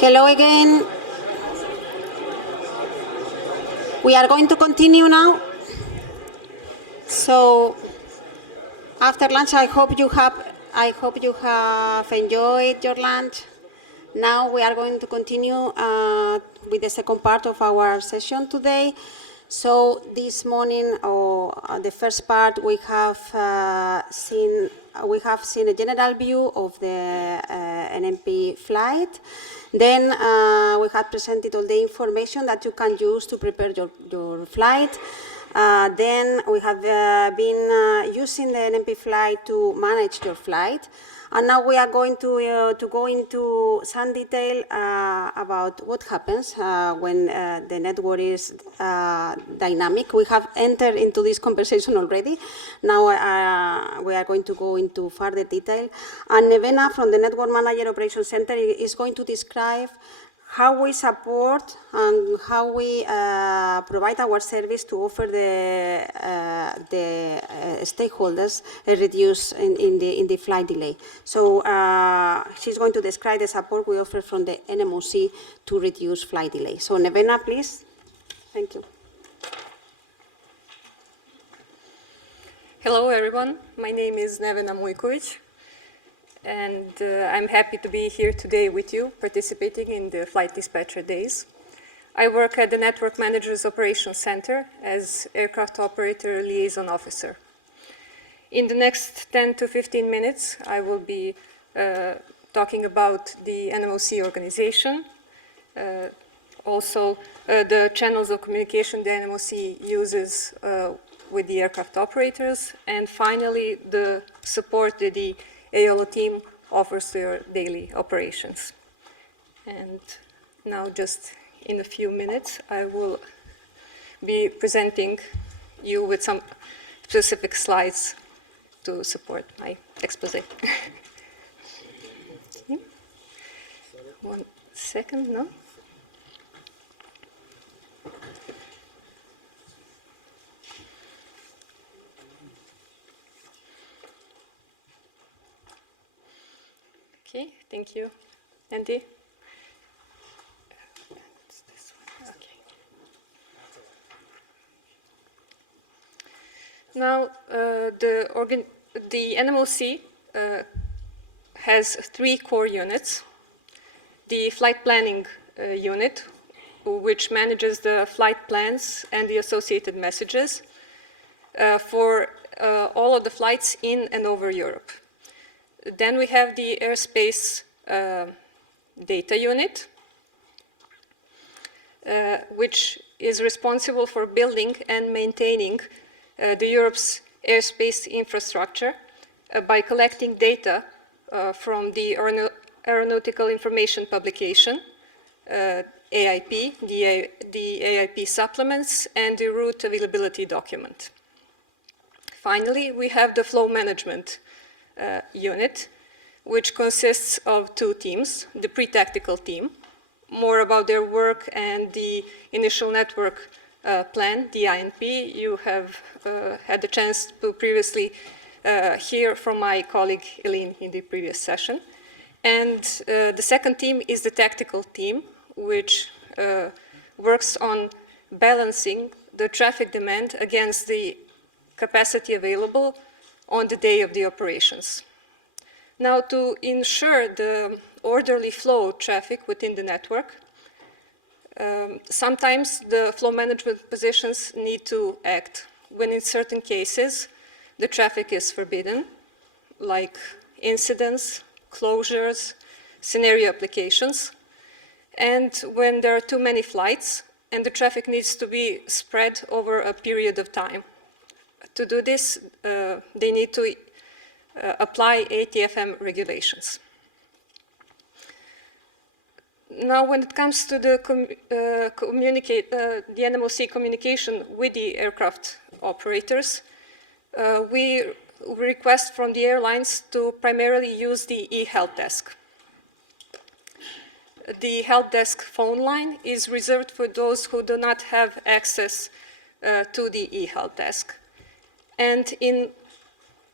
Hello again. We are going to continue now. So after lunch, I hope you have enjoyed your lunch. Now we are going to continue with the second part of our session today. So this morning, or the first part, we have seen a general view of the NMP flight. Then we have presented all the information that you can use to prepare your flight. Then we have been using the NMP flight to manage your flight. And now we are going to go into some detail about what happens when the network is dynamic. We have entered into this conversation already. Now we are going to go into further detail. And Nevena from the Network Manager Operations Center is going to describe how we support and how we provide our service to offer the stakeholders a reduce in the flight delay. So she's going to describe the support we offer from the NMOC to reduce flight delay. So Nevena, please. Thank you. Hello, everyone. My name is Nevena Mujkovic. And I'm happy to be here today with you, participating in the Flight Dispatcher Days. I work at the Network Managers Operations Center as Aircraft Operator Liaison Officer. In the next 10 to 15 minutes, I will be talking about the NMOC organization, also the channels of communication the NMOC uses with the aircraft operators, and finally the support that the AOLO team offers their daily operations. And now, just in a few minutes, I will be presenting you with some specific slides to support my expose. Okay. 1 second, no? Okay, thank you, Andy. It's this one. Okay. Now, the NMOC has 3 core units. The flight planning unit, which manages the flight plans and the associated messages for all of the flights in and over Europe. Then we have the airspace data unit, which is responsible for building and maintaining the Europe's airspace infrastructure by collecting data from the Aeronautical Information Publication, AIP, the AIP supplements, and the route availability document. Finally, we have the flow management unit, which consists of 2 teams, the pre-tactical team, more about their work and the initial network plan, the INP. You have had the chance to previously hear from my colleague Eileen in the previous session. And the second team is the tactical team, which works on balancing the traffic demand against the capacity available on the day of the operations. Now, to ensure the orderly flow of traffic within the network, sometimes the flow management positions need to act when in certain cases the traffic is forbidden, like incidents, closures, scenario applications, and when there are too many flights and the traffic needs to be spread over a period of time. To do this, they need to apply ATFM regulations. Now, when it comes to the NMOC communication with the aircraft operators, we request from the airlines to primarily use the e-help desk. The help desk phone line is reserved for those who do not have access to the e-help desk. And in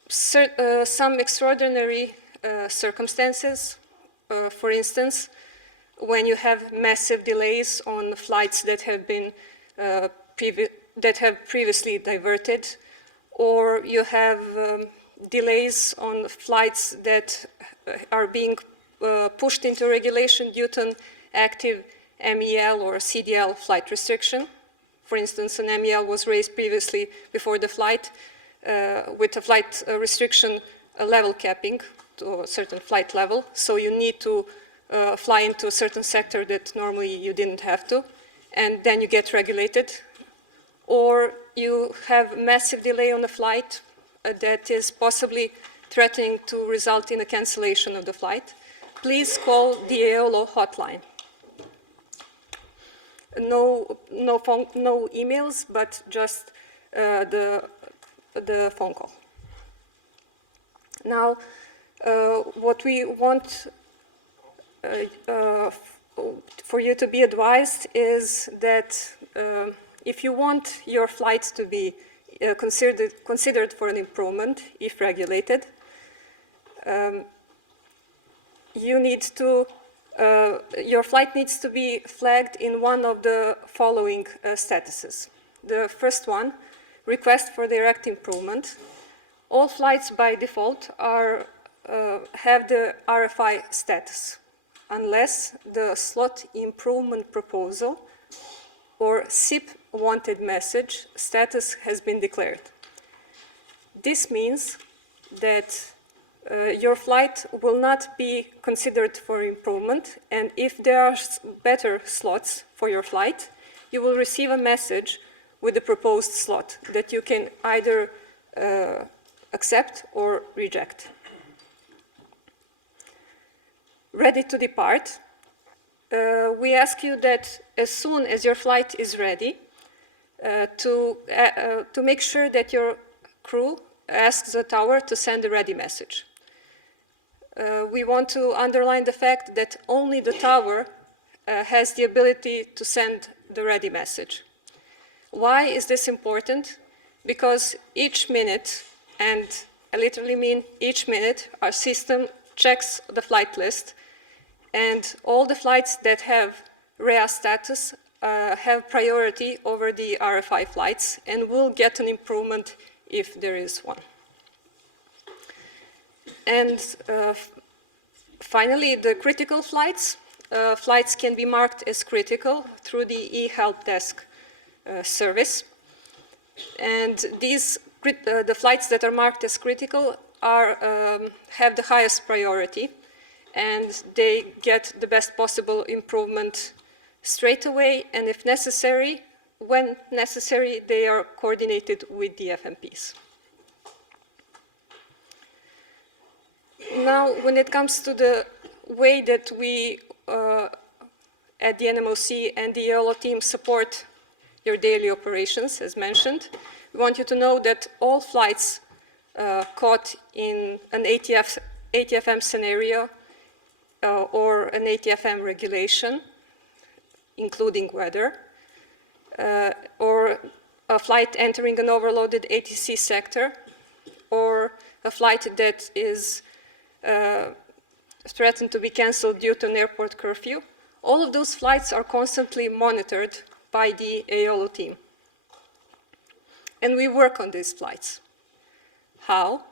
some extraordinary circumstances, for instance, when you have massive delays on flights that have been previously diverted, or you have delays on flights that are being pushed into regulation due to an active MEL or CDL flight restriction. For instance, an MEL was raised previously before the flight with a flight restriction level capping to a certain flight level. So you need to fly into a certain sector that normally you didn't have to, and then you get regulated. Or you have massive delay on a flight that is possibly threatening to result in a cancellation of the flight. Please call the EOLO hotline. No emails, but just the phone call. Now, what we want for you to be advised is that if you want your flights to be considered for an improvement, if regulated, you need to your flight needs to be flagged in one of the following statuses. The first one, request for direct improvement. All flights by default have the RFI status, unless the slot improvement proposal or SIP wanted message status has been declared. This means that your flight will not be considered for improvement, and if there are better slots for your flight, you will receive a message with the proposed slot that you can either accept or reject. Ready to depart. We ask you that as soon as your flight is ready, to make sure that your crew asks the tower to send a ready message. We want to underline the fact that only the tower has the ability to send the ready message. Why is this important? Because each minute, and I literally mean each minute, our system checks the flight list, and all the flights that have REA status have priority over the RFI flights and will get an improvement if there is one. And finally, the critical flights. Flights can be marked as critical through the e-help desk service. And these, the flights that are marked as critical have the highest priority, and they get the best possible improvement straight away, and if necessary, when necessary, they are coordinated with the FMPs. Now, when it comes to the way that we at the NMOC and the EOLO team support your daily operations, as mentioned, we want you to know that all flights caught in an ATFM scenario or an ATFM regulation, including weather, or a flight entering an overloaded ATC sector, or a flight that is threatened to be cancelled due to an airport curfew. All of those flights are constantly monitored by the EOLO team. And we work on these flights. How?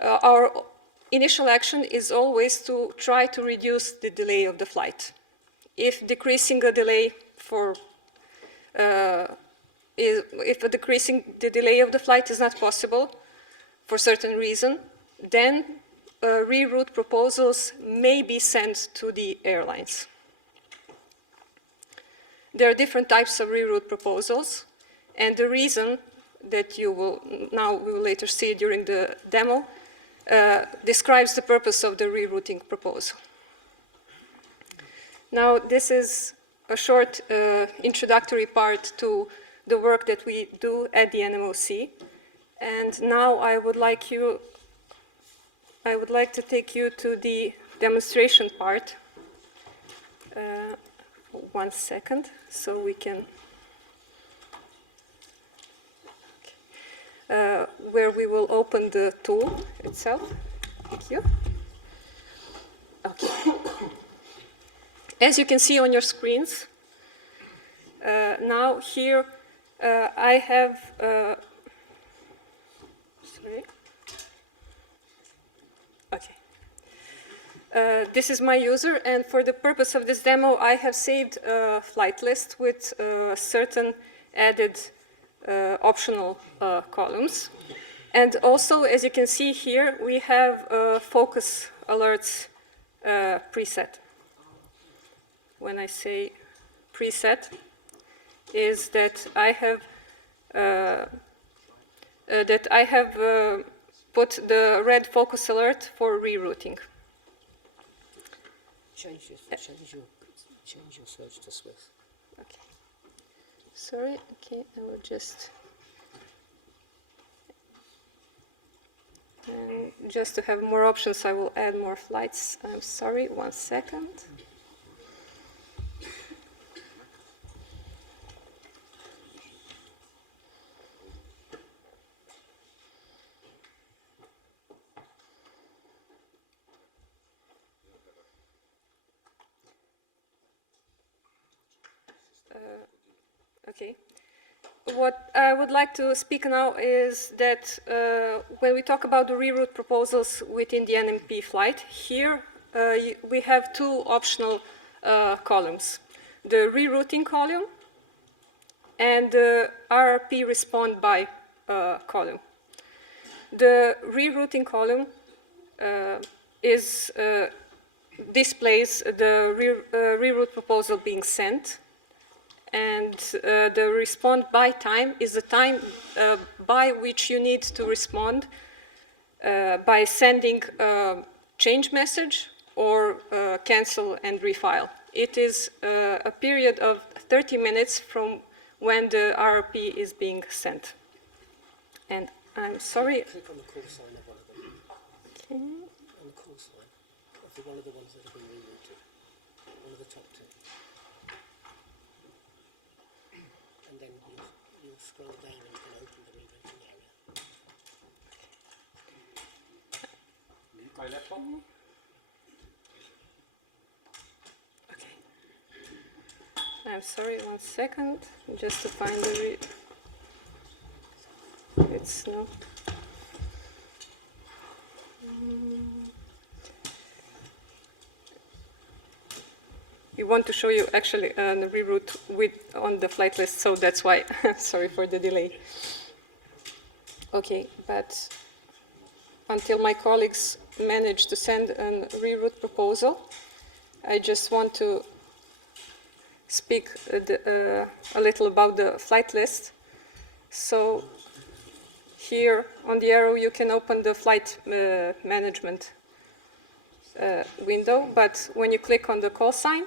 Our initial action is always to try to reduce the delay of the flight. If decreasing a delay decreasing the delay of the flight is not possible for certain reason, then reroute proposals may be sent to the airlines. There are different types of reroute proposals, and the reason that we will later see during the demo describes the purpose of the rerouting proposal. Now, this is a short introductory part to the work that we do at the NMOC, and now I would like to take you to the demonstration part. 1 second, so we can, where we will open the tool itself. Thank you. Okay. As you can see on your screens, now here I have, sorry, okay. This is my user, and for the purpose of this demo, I have saved a flight list with certain added optional columns. And also, as you can see here, we have focus alerts preset. When I say preset, is that I have put the red focus alert for rerouting. Change your search to Swiss. Okay. Sorry. Okay, I will just. And just to have more options, I will add more flights. I'm sorry. 1 second. Okay. What I would like to speak now is that when we talk about the reroute proposals within the NMP flight, here we have two optional columns. The rerouting column and the RRP respond by column. The rerouting column displays the reroute proposal being sent, and the respond by time is the time by which you need to respond by sending a change message or cancel and refile. It is a period of 30 minutes from when the RRP is being sent. And I'm sorry. Click on the call sign of one of them. Okay. On the call sign of one of the ones that have been rerouted. One of the top two. And then you'll scroll down and you can open the rerouting area. My laptop? Okay. I'm sorry, 1 second, just to find the it's no. We want to show you actually the reroute on the flight list, so that's why. Sorry for the delay. Okay, but until my colleagues manage to send a reroute proposal, I just want to speak a little about the flight list. So here on the arrow you can open the flight management window, but when you click on the call sign,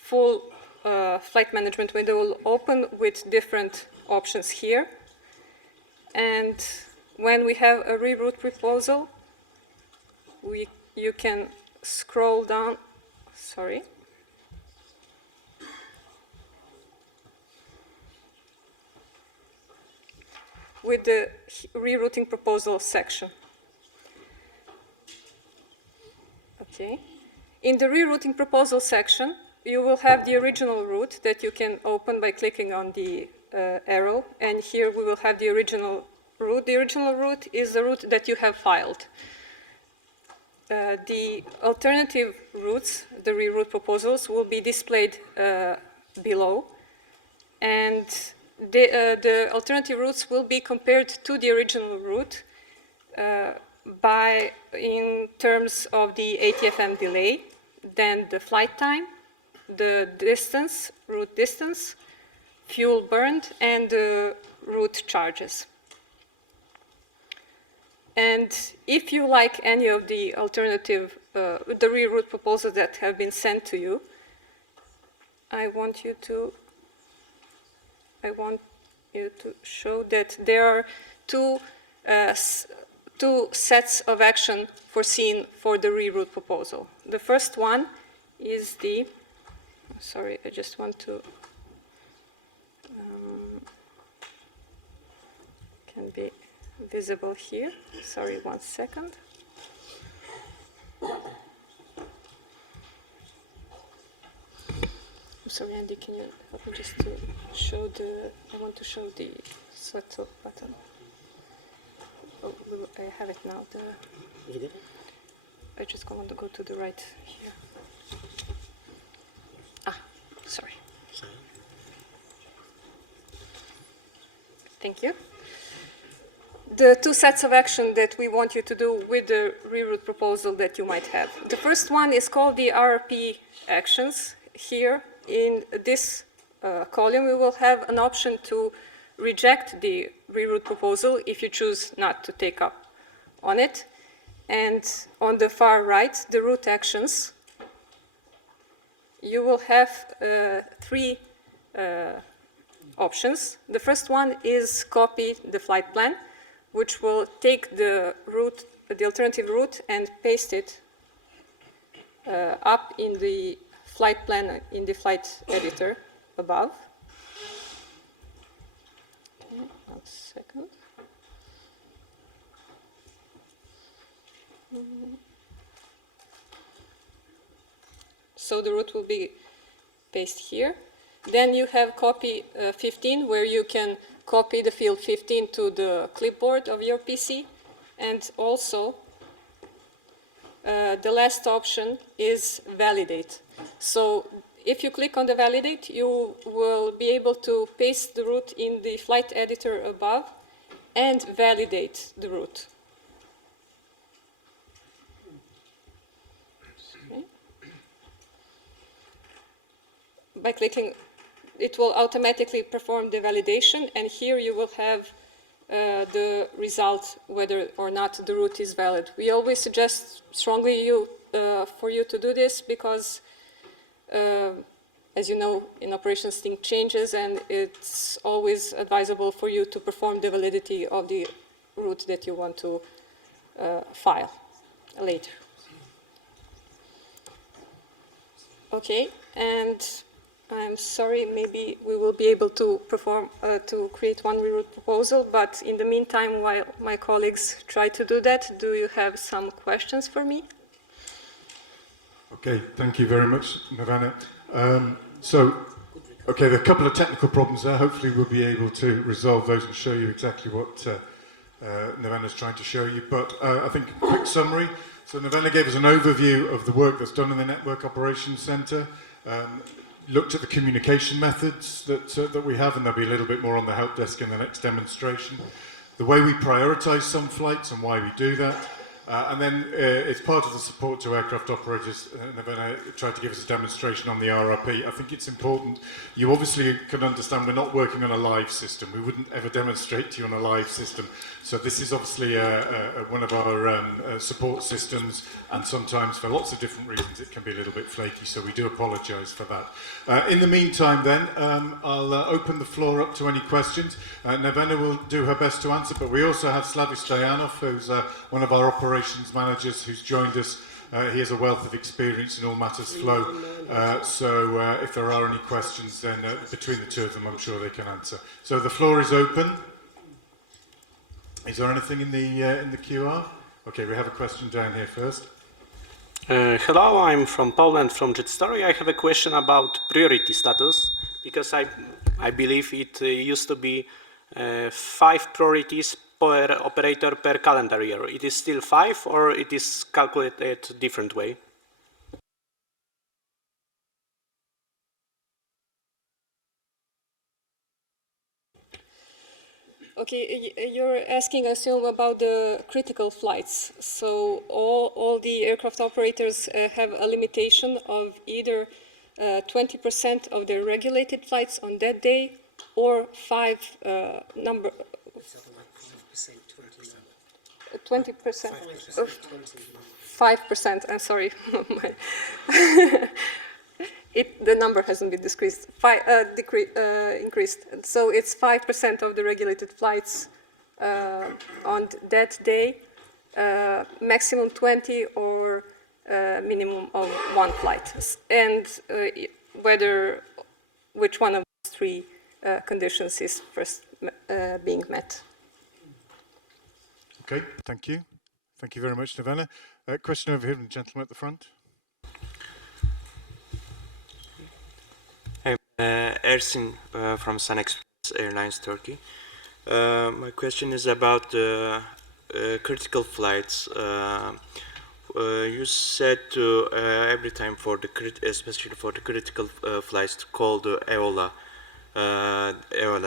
full flight management window will open with different options here. And when we have a reroute proposal, you can scroll down, sorry. With the rerouting proposal section. Okay. In the rerouting proposal section, you will have the original route that you can open by clicking on the arrow, and here we will have the original route. The original route is the route that you have filed. The alternative routes, the reroute proposals, will be displayed below, and the alternative routes will be compared to the original route in terms of the ATFM delay, then the flight time, the distance, route distance, fuel burned, and the route charges. And if you like any of the alternative, the reroute proposals that have been sent to you, I want you to show that there are two sets of action foreseen for the reroute proposal. The first one is the, sorry, I just want to, can be visible here. Sorry, 1 second. Sorry, Andy, can you help me just to show the, I want to show the set of button. Oh, I have it now. Did you get it? I just want to go to the right here. Ah, sorry. Sorry. Thank you. The two sets of action that we want you to do with the reroute proposal that you might have. The first one is called the RRP actions. Here in this column, we will have an option to reject the reroute proposal if you choose not to take up on it. And on the far right, the route actions, you will have three options. The first one is copy the flight plan, which will take the route, the alternative route, and paste it up in the flight plan in the flight editor above. Okay, 1 second. So the route will be pasted here. Then you have copy 15, where you can copy the field 15 to the clipboard of your PC. And also, the last option is validate. So if you click on the validate, you will be able to paste the route in the flight editor above and validate the route. Okay. By clicking, it will automatically perform the validation, and here you will have the result whether or not the route is valid. We always suggest strongly for you to do this because, as you know, in operations things changes, and it's always advisable for you to perform the validity of the route that you want to file later. Okay, and I'm sorry, maybe we will be able to perform, to create one reroute proposal, but in the meantime, while my colleagues try to do that, do you have some questions for me? Okay, thank you very much, Nirvana. Okay, there are a couple of technical problems there. Hopefully we'll be able to resolve those and show you exactly what Nirvana's trying to show you. But I think a quick summary. So Nirvana gave us an overview of the work that's done in the Network Operations Center. Looked at the communication methods that we have, and there'll be a little bit more on the help desk in the next demonstration. The way we prioritize some flights and why we do that. And then it's part of the support to aircraft operators, Nirvana tried to give us a demonstration on the RRP. I think it's important. You obviously can understand we're not working on a live system. We wouldn't ever demonstrate to you on a live system. So this is obviously one of our support systems, and sometimes for lots of different reasons it can be a little bit flaky, so we do apologise for that. In the meantime then, I'll open the floor up to any questions. Nirvana will do her best to answer, but we also have Slavis Stoyanov, who's one of our operations managers who's joined us. He has a wealth of experience in all matters flow, so if there are any questions, then between the two of them I'm sure they can answer. So the floor is open. Is there anything in the QR? Okay, we have a question down here first. Hello, I'm from Poland, from JetStory. I have a question about priority status, because I believe it used to be 5 priorities per operator per calendar year. It is still 5, or it is calculated different way? Okay, you're asking, I assume, about the critical flights. So all the aircraft operators have a limitation of either 20% of their regulated flights on that day, or 20%, 5%, I'm sorry. The number hasn't been increased. So it's 5% of the regulated flights on that day, maximum 20 or minimum of 1 flight. And which one of those 3 conditions is first being met. Okay, thank you. Thank you very much, Nirvana. Question over here from the gentleman at the front. Ersin from Sun Express Airlines Turkey. My question is about critical flights. You said to every time for the especially for the critical flights to call the EOLA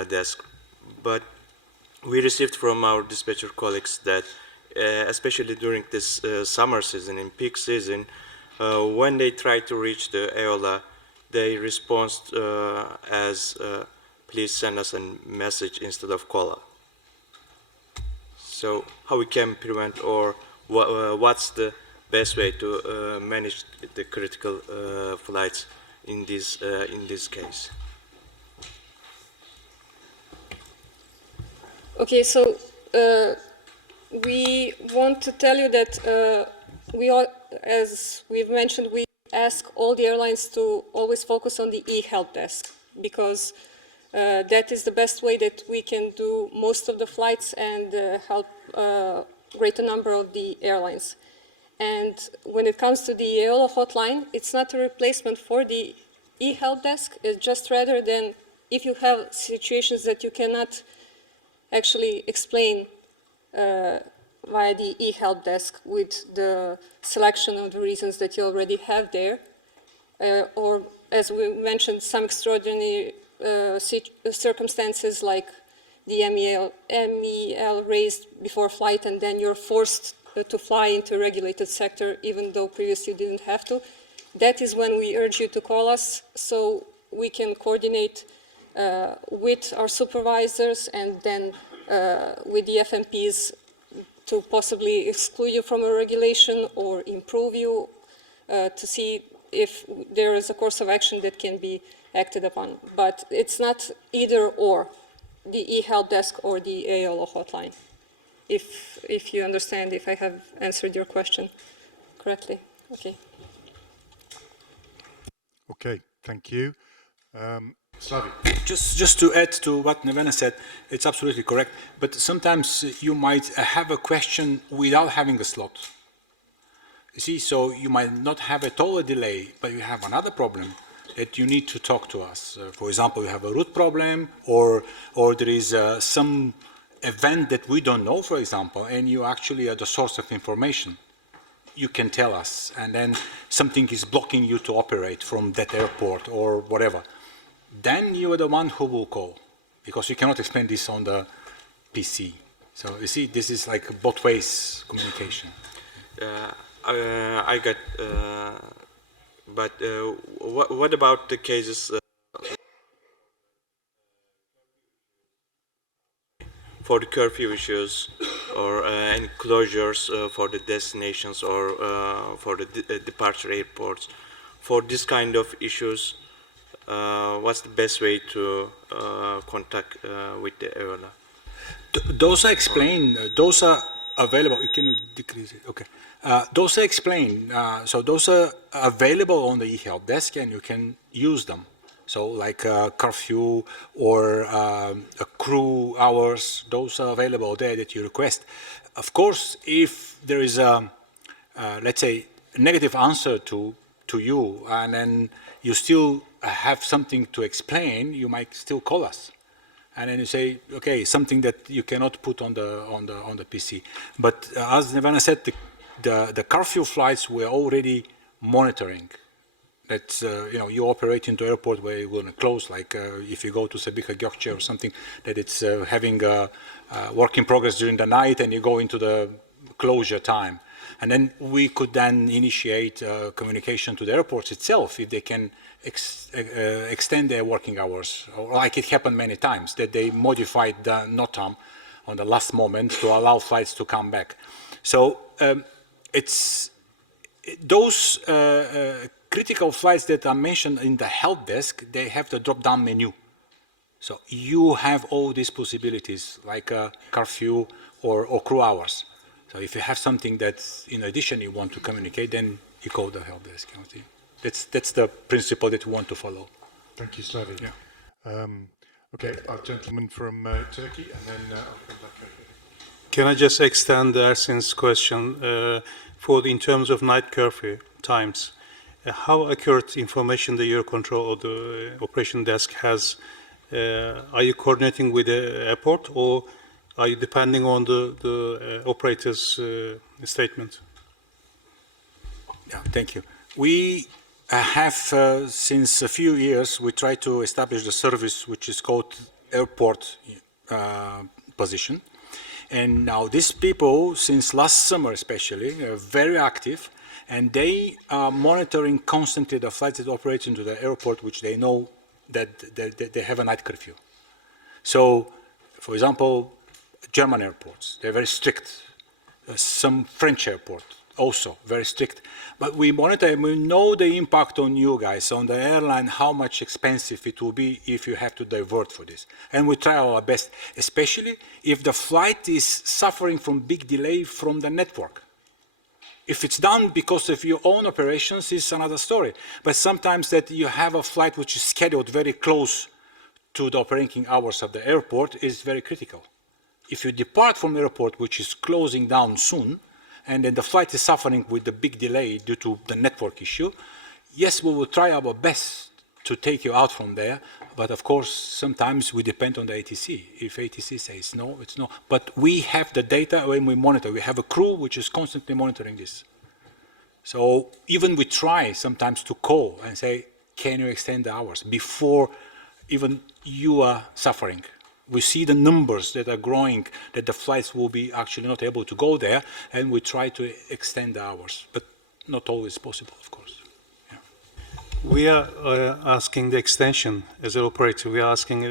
desk, but we received from our dispatcher colleagues that especially during this summer season, in peak season, when they try to reach the EOLA, they respond as please send us a message instead of call. So how we can prevent, or what's the best way to manage the critical flights in this case? Okay, so we want to tell you that as we've mentioned, we ask all the airlines to always focus on the e-help desk, because that is the best way that we can do most of the flights and help a greater number of the airlines. And when it comes to the EOLA hotline, it's not a replacement for the e-help desk. It's just rather than if you have situations that you cannot actually explain via the e-help desk with the selection of the reasons that you already have there, or as we mentioned, some extraordinary circumstances like the MEL raised before flight and then you're forced to fly into a regulated sector even though previously you didn't have to. That is when we urge you to call us so we can coordinate with our supervisors and then with the FMPs to possibly exclude you from a regulation or improve you to see if there is a course of action that can be acted upon. But it's not either or, the e-help desk or the EOLA hotline, if you understand, if I have answered your question correctly. Okay. Okay, thank you. Slavi. Just to add to what Nevena said, it's absolutely correct. But sometimes you might have a question without having a slot. You see, so you might not have at all a delay, but you have another problem that you need to talk to us. For example, you have a route problem, or there is some event that we don't know, for example, and you actually are the source of information. You can tell us, and then something is blocking you to operate from that airport or whatever. Then you are the one who will call, because you cannot explain this on the PC. So you see, this is like both ways communication. I got, but what about the cases for the curfew issues or any closures for the destinations or for the departure airports? For this kind of issues, what's the best way to contact with the EOLA? Those are explained, those are available. Can you decrease it? Okay. Those are explained. So those are available on the e-help desk and you can use them. So like curfew or crew hours, those are available there that you request. Of course, if there is a, let's say, a negative answer to you and then you still have something to explain, you might still call us. And then you say, okay, something that you cannot put on the PC. But as Nevena said, the curfew flights we're already monitoring. That you operate into airport where you're going to close, like if you go to Sabiha Gökçe or something, that it's having a work in progress during the night and you go into the closure time. And then we could then initiate communication to the airports itself if they can extend their working hours, or like it happened many times, that they modified the NOTAM on the last moment to allow flights to come back. So it's those critical flights that are mentioned in the help desk, they have the drop-down menu. So you have all these possibilities, like a curfew or crew hours. So if you have something that, in addition, you want to communicate, then you call the help desk. That's the principle that we want to follow. Thank you, Slavi. Yeah. Okay, our gentleman from Turkey, and then I'll come back over. Can I just extend Ersin's question in terms of night curfew times? how accurate information the Eurocontrol or the operation desk has? Are you coordinating with the airport, or are you depending on the operator's statement? Yeah, thank you. We have, since a few years, we try to establish the service which is called airport position. And now these people, since last summer especially, are very active, and they are monitoring constantly the flights that operate into the airport, which they know that they have a night curfew. So, for example, German airports, they're very strict. Some French airports, also very strict. But we monitor and we know the impact on you guys, on the airline, how much expensive it will be if you have to divert for this. And we try our best, especially if the flight is suffering from big delay from the network. If it's done because of your own operations, it's another story. But sometimes that you have a flight which is scheduled very close to the operating hours of the airport is very critical. If you depart from the airport, which is closing down soon, and then the flight is suffering with the big delay due to the network issue, yes, we will try our best to take you out from there, but of course, sometimes we depend on the ATC. If ATC says no, it's no. But we have the data when we monitor. We have a crew which is constantly monitoring this. So even we try sometimes to call and say, can you extend the hours before even you are suffering? We see the numbers that are growing, that the flights will be actually not able to go there, and we try to extend the hours, but not always possible, of course. Yeah. We are asking the extension as an operator. We are asking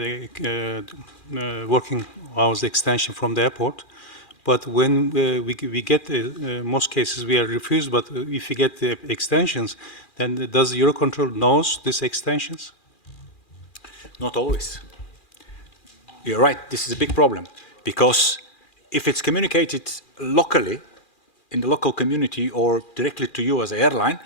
working hours extension from the airport. But when we get, most cases we are refused, but if we get the extensions, then does Eurocontrol knows these extensions? Not always. You're right, this is a big problem, because if it's communicated locally, in the local community or directly to you as an airline,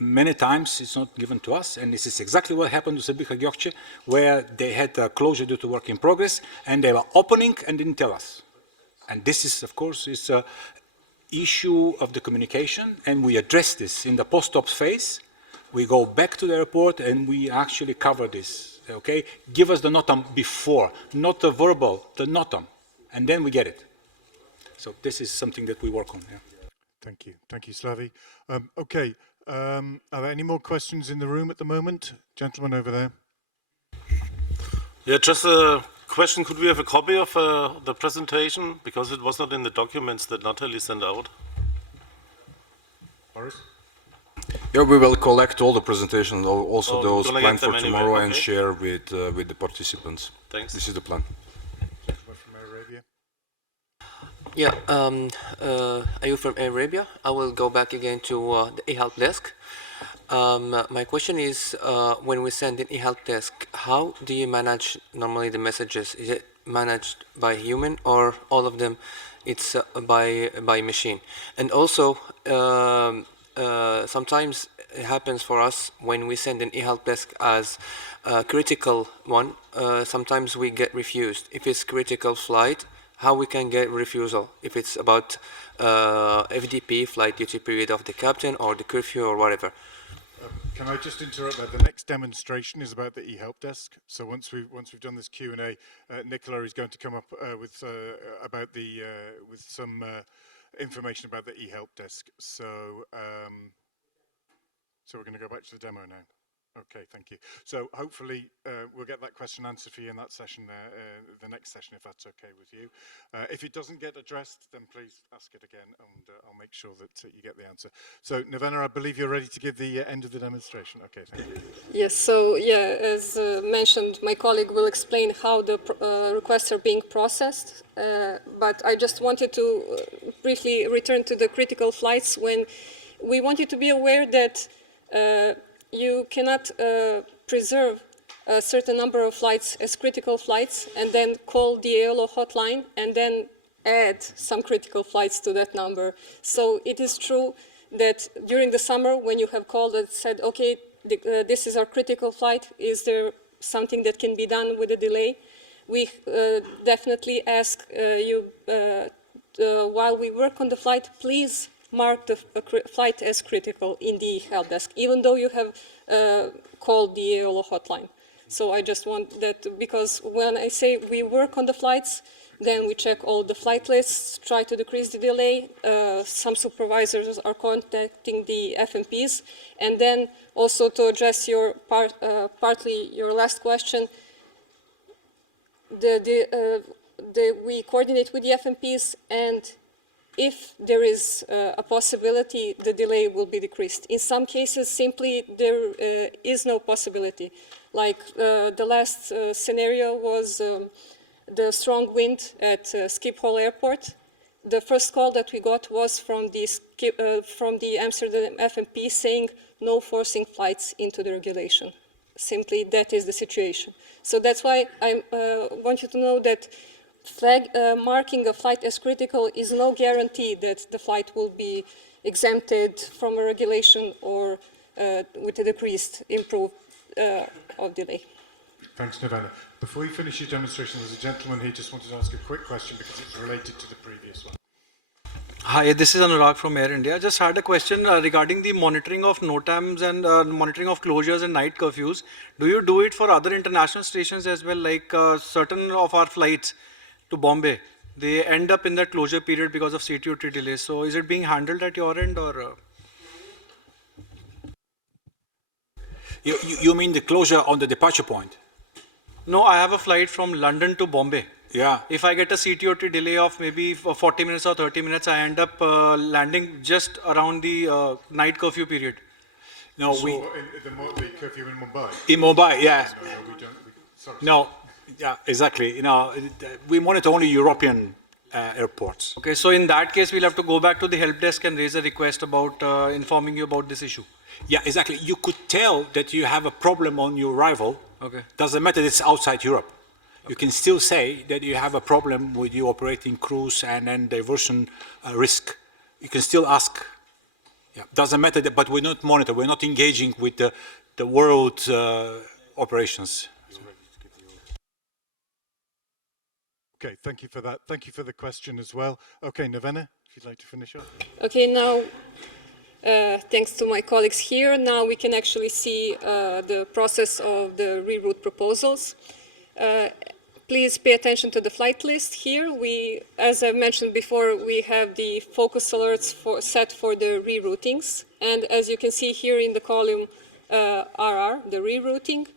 many times it's not given to us, and this is exactly what happened to Sabiha Gökçe, where they had a closure due to work in progress, and they were opening and didn't tell us. And this is, of course, is an issue of the communication, and we address this in the post-ops phase. We go back to the airport and we actually cover this. Okay, give us the NOTAM before, not the verbal, the NOTAM, and then we get it. So this is something that we work on. Yeah. Thank you, Slavi. Okay, are there any more questions in the room at the moment? Gentleman over there. Yeah, just a question. Could we have a copy of the presentation? Because it was not in the documents that Natalie sent out. Boris? Yeah, we will collect all the presentations, also those planned for tomorrow, okay, and share with the participants. Thanks. This is the plan. From Arabia? Yeah, are you from Arabia? I will go back again to the e-help desk. My question is, when we send an e-help desk, how do you manage normally the messages? Is it managed by human, or all of them it's by machine? And also, sometimes it happens for us when we send an e-help desk as a critical one, sometimes we get refused. If it's critical flight, how we can get refusal? If it's about FDP, flight duty period of the captain, or the curfew or whatever. Can I just interrupt there? The next demonstration is about the e-help desk. So once we've done this Q&A, Nicola is going to come up with some information about the e-help desk. So we're going to go back to the demo now. Okay, thank you. So hopefully we'll get that question answered for you in that session there, the next session, if that's okay with you. If it doesn't get addressed, then please ask it again, and I'll make sure that you get the answer. So Nevena, I believe you're ready to give the end of the demonstration. Okay, thank you. Yes, so yeah, as mentioned, my colleague will explain how the requests are being processed, but I just wanted to briefly return to the critical flights when we want you to be aware that you cannot preserve a certain number of flights as critical flights and then call the EOLO hotline and then add some critical flights to that number. So it is true that during the summer when you have called and said, okay, this is our critical flight, is there something that can be done with a delay? We definitely ask you, while we work on the flight, please mark the flight as critical in the help desk, even though you have called the EOLO hotline. So I just want that, because when I say we work on the flights, then we check all the flight lists, try to decrease the delay. Some supervisors are contacting the FMPs. And then also to address your partly your last question, we coordinate with the FMPs, and if there is a possibility, the delay will be decreased. In some cases, simply there is no possibility. Like the last scenario was the strong wind at Schiphol Airport. The first call that we got was from the Amsterdam FMP saying no forcing flights into the regulation. Simply, that is the situation. So that's why I want you to know that marking a flight as critical is no guarantee that the flight will be exempted from a regulation or with a decreased improve of delay. Thanks, Nevena. Before you finish your demonstration, there's a gentleman here just wanted to ask a quick question because it's related to the previous one. Hi, this is Anurag from Air India. I just had a question regarding the monitoring of NOTAMs and monitoring of closures and night curfews. Do you do it for other international stations as well? Like certain of our flights to Bombay, they end up in that closure period because of CTOT delays. So is it being handled at your end, or? You mean the closure on the departure point? No, I have a flight from London to Bombay. Yeah. If I get a CTOT delay of maybe 40 minutes or 30 minutes, I end up landing just around the night curfew period. No, so the curfew in Mumbai? In Mumbai, yeah. No, we don't. Sorry. No, yeah, exactly. You know, we monitor only European airports. Okay, so in that case, we'll have to go back to the help desk and raise a request about informing you about this issue. Yeah, exactly. You could tell that you have a problem on your arrival. Okay. Doesn't matter that it's outside Europe. You can still say that you have a problem with your operating cruise and then diversion risk. You can still ask. Yeah, doesn't matter, but we're not monitor. We're not engaging with the world operations. Okay, thank you for that. Thank you for the question as well. Okay, Nevena, if you'd like to finish up. Okay, now, thanks to my colleagues here, now we can actually see the process of the reroute proposals. Please pay attention to the flight list here. As I mentioned before, we have the focus alerts set for the reroutings. And as you can see here in the column RR, the rerouting,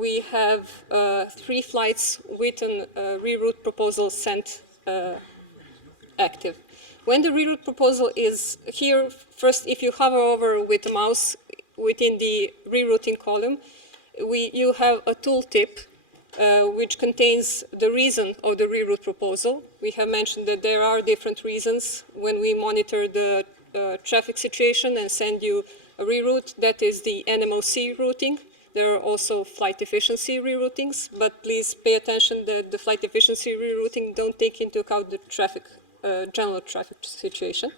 we have 3 flights with a reroute proposal sent active. When the reroute proposal is here, first, if you hover over with the mouse within the rerouting column, you have a tooltip which contains the reason of the reroute proposal. We have mentioned that there are different reasons when we monitor the traffic situation and send you a reroute. That is the NMOC routing. There are also flight efficiency reroutings, but please pay attention that the flight efficiency rerouting don't take into account the traffic, general traffic situation.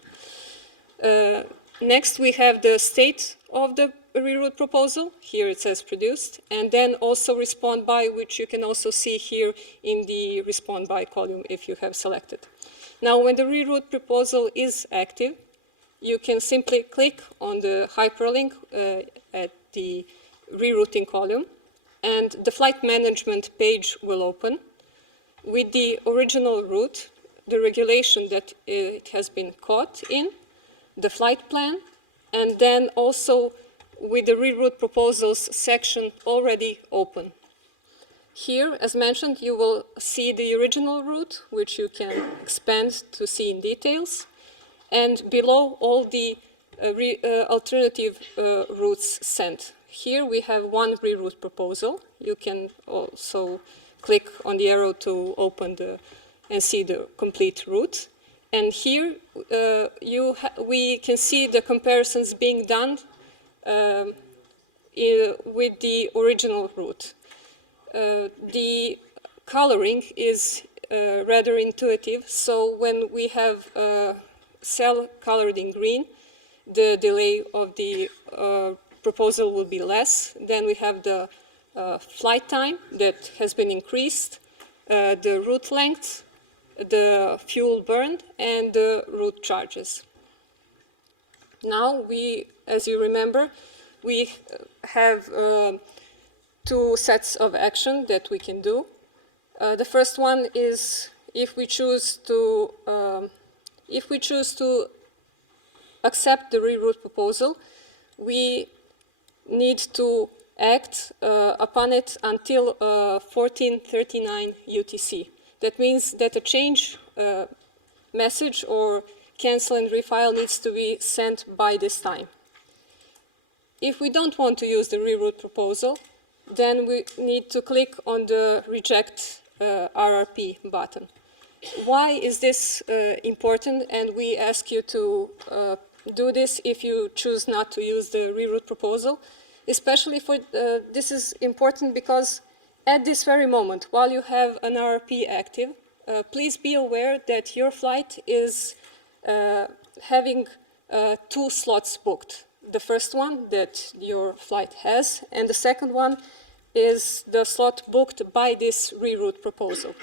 Next, we have the state of the reroute proposal. Here it says produced, and then also respond by, which you can also see here in the respond by column if you have selected. Now, when the reroute proposal is active, you can simply click on the hyperlink at the rerouting column, and the flight management page will open with the original route, the regulation that it has been caught in, the flight plan, and then also with the reroute proposals section already open. Here, as mentioned, you will see the original route, which you can expand to see in details, and below all the alternative routes sent. Here we have one reroute proposal. You can also click on the arrow to open and see the complete route. And here we can see the comparisons being done with the original route. The coloring is rather intuitive, so when we have cell colored in green, the delay of the proposal will be less. Then we have the flight time that has been increased, the route length, the fuel burned, and the route charges. Now we, as you remember, we have two sets of action that we can do. The first one is if we choose to accept the reroute proposal, we need to act upon it until 1439 UTC. That means that a change message or cancel and refile needs to be sent by this time. If we don't want to use the reroute proposal, then we need to click on the reject RRP button. Why is this important? And we ask you to do this if you choose not to use the reroute proposal. Especially for, this is important because at this very moment, while you have an RRP active, please be aware that your flight is having two slots booked. The first one that your flight has, and the second one is the slot booked by this reroute proposal.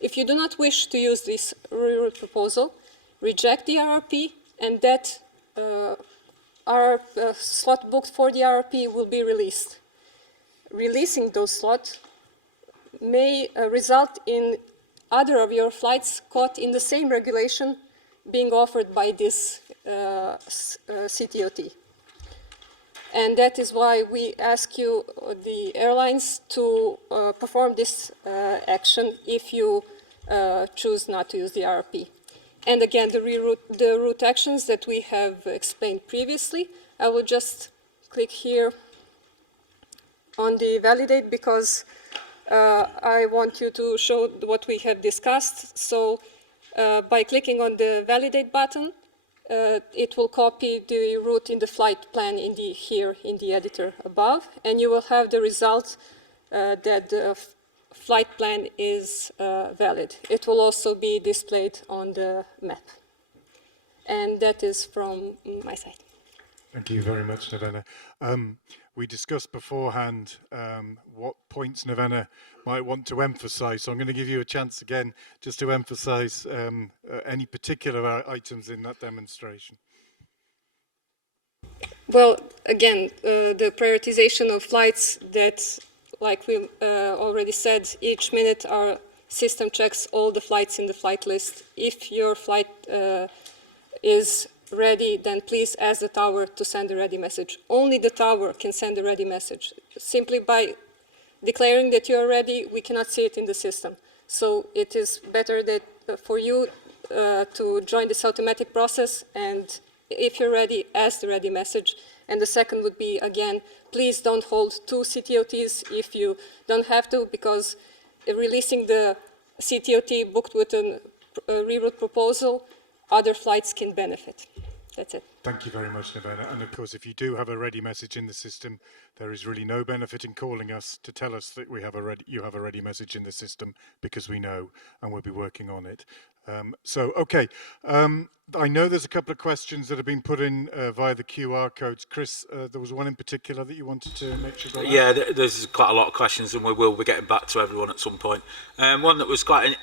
If you do not wish to use this reroute proposal, reject the RRP, and that slot booked for the RRP will be released. Releasing those slots may result in other of your flights caught in the same regulation being offered by this CTOT. And that is why we ask you, the airlines, to perform this action if you choose not to use the RRP. And again, the route actions that we have explained previously, I will just click here on the validate because I want you to show what we have discussed. So by clicking on the validate button, it will copy the route in the flight plan here in the editor above, and you will have the result that the flight plan is valid. It will also be displayed on the map. And that is from my side. Thank you very much, Nevena. We discussed beforehand what points Nevena might want to emphasize. So I'm going to give you a chance again just to emphasize any particular items in that demonstration. Well, again, the prioritization of flights that, like we already said, each minute our system checks all the flights in the flight list. If your flight is ready, then please ask the tower to send a ready message. Only the tower can send a ready message. Simply by declaring that you are ready, we cannot see it in the system. So it is better that for you to join this automatic process, and if you're ready, ask the ready message. And the second would be, again, please don't hold two CTOTs if you don't have to, because releasing the CTOT booked with a reroute proposal, other flights can benefit. That's it. Thank you very much, Nevena. And of course, if you do have a ready message in the system, there is really no benefit in calling us to tell us that you have a ready message in the system, because we know and we'll be working on it. Okay. I know there's a couple of questions that have been put in via the QR codes. Chris, there was one in particular that you wanted to make sure got asked. Yeah, there's quite a lot of questions, and we will be getting back to everyone at some point. One that was quite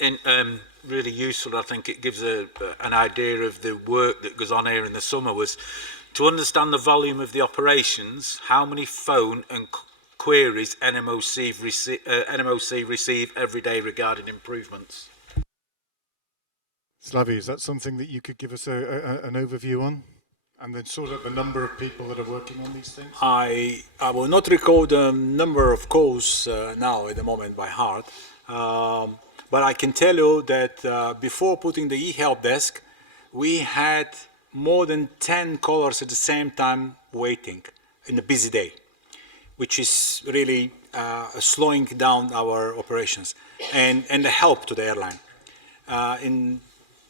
really useful, I think it gives an idea of the work that goes on here in the summer, was to understand the volume of the operations, how many phone and queries NMOC receive every day regarding improvements. Slavi, is that something that you could give us an overview on? And then sort of the number of people that are working on these things? I will not recall the number of calls now at the moment by heart, but I can tell you that before putting the e-help desk, we had more than 10 callers at the same time waiting in a busy day, which is really slowing down our operations and a help to the airline.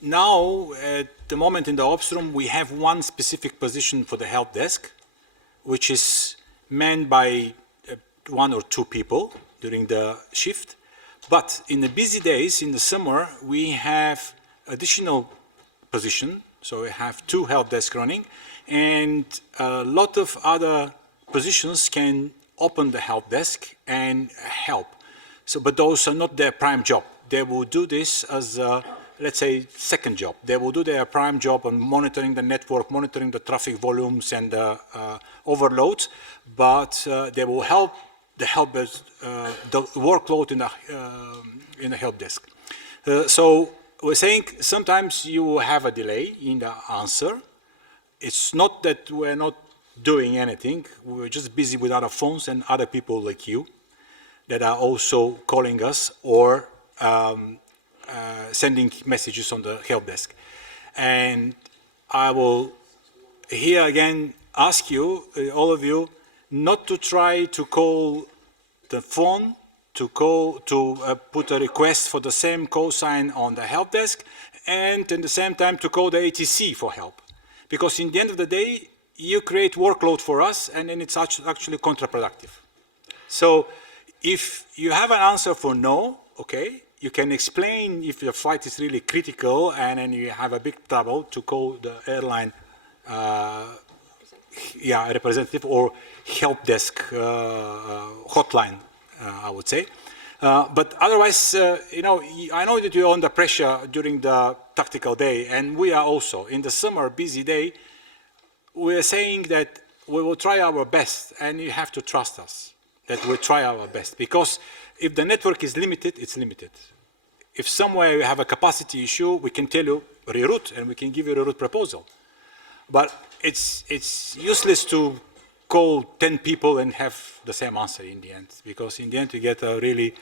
Now, at the moment in the ops room, we have one specific position for the help desk, which is manned by 1 or 2 people during the shift. But in the busy days, in the summer, we have additional position. So we have 2 help desks running, and a lot of other positions can open the help desk and help. So, but those are not their prime job. They will do this as let's say, second job. They will do their prime job on monitoring the network, monitoring the traffic volumes and overloads, but they will help the workload in the help desk. So we're saying sometimes you will have a delay in the answer. It's not that we're not doing anything. We're just busy with other phones and other people like you that are also calling us or sending messages on the help desk. And I will here again ask you, all of you, not to try to call the phone, to put a request for the same call sign on the help desk, and at the same time to call the ATC for help. Because in the end of the day, you create workload for us, and then it's actually counterproductive. So if you have an answer for no, okay, you can explain if the flight is really critical and then you have a big trouble to call the airline representative or help desk hotline, I would say. But otherwise, I know that you're under pressure during the tactical day, and we are also. In the summer, busy day, we are saying that we will try our best, and you have to trust us that we'll try our best. Because if the network is limited, it's limited. If somewhere you have a capacity issue, we can tell you reroute, and we can give you a reroute proposal. But it's useless to call 10 people and have the same answer in the end, because in the end you get really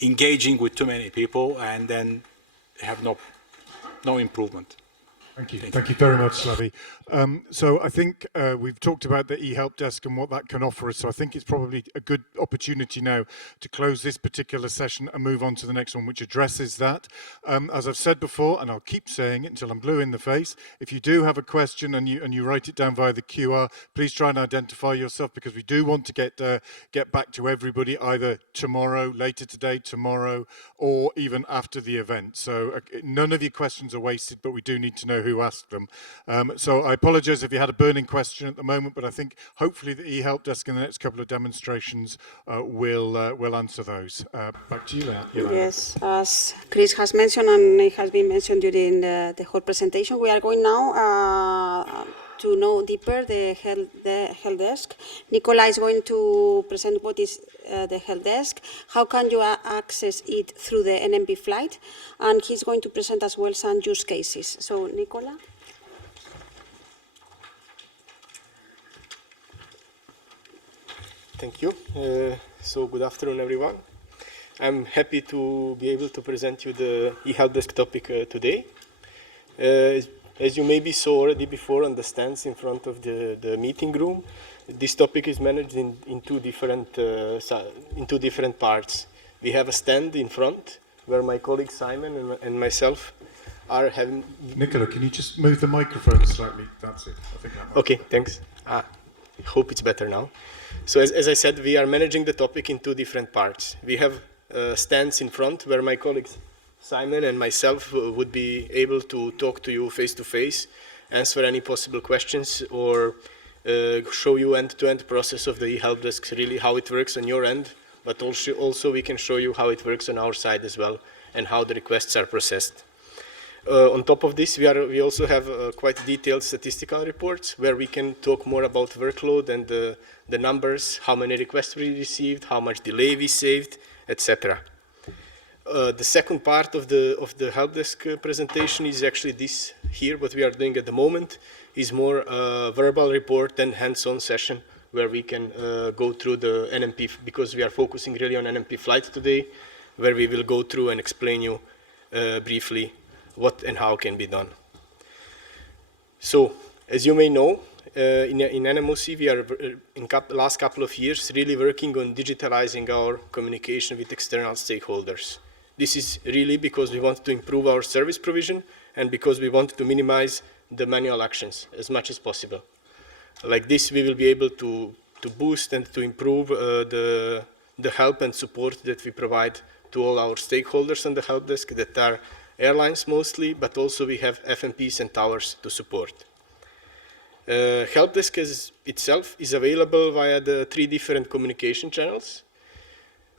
engaging with too many people and then have no improvement. Thank you. Thank you very much, Slavi. So I think we've talked about the eHelp desk and what that can offer us. So I think it's probably a good opportunity now to close this particular session and move on to the next one, which addresses that. As I've said before, and I'll keep saying it until I'm blue in the face, if you do have a question and you write it down via the QR, please try and identify yourself, because we do want to get back to everybody either tomorrow, later today, tomorrow, or even after the event. So none of your questions are wasted, but we do need to know who asked them. So I apologize if you had a burning question at the moment, but I think hopefully the eHelp desk in the next couple of demonstrations will answer those. Back to you, Ilana. Yes, as Chris has mentioned, and it has been mentioned during the whole presentation, we are going now to know deeper the help desk. Nicola is going to present what is the help desk, how can you access it through the NMP flight, and he's going to present as well some use cases. So, Nicola. Thank you. So good afternoon, everyone. I'm happy to be able to present you the eHelp desk topic today. As you maybe saw already before on the stands in front of the meeting room, this topic is managed in two different parts. We have a stand in front where my colleague Simon and myself are having... Nicola, can you just move the microphone slightly? That's it. I think that okay, thanks. I hope it's better now. So as I said, we are managing the topic in two different parts. We have stands in front where my colleagues Simon and myself would be able to talk to you face-to-face, answer any possible questions, or show you end-to-end process of the eHelp desk, really how it works on your end, but also we can show you how it works on our side as well, and how the requests are processed. On top of this, we also have quite detailed statistical reports where we can talk more about workload and the numbers, how many requests we received, how much delay we saved, etc. The second part of the help desk presentation is actually this here. What we are doing at the moment is more a verbal report and hands-on session where we can go through the NMP, because we are focusing really on NMP flight today, where we will go through and explain you briefly what and how can be done. So, as you may know, in NMOC we are in last couple of years really working on digitalizing our communication with external stakeholders. This is really because we want to improve our service provision and because we want to minimize the manual actions as much as possible. Like this, we will be able to boost and to improve the help and support that we provide to all our stakeholders on the help desk, that are airlines mostly, but also we have FMPs and towers to support. Help desk itself is available via the 3 different communication channels.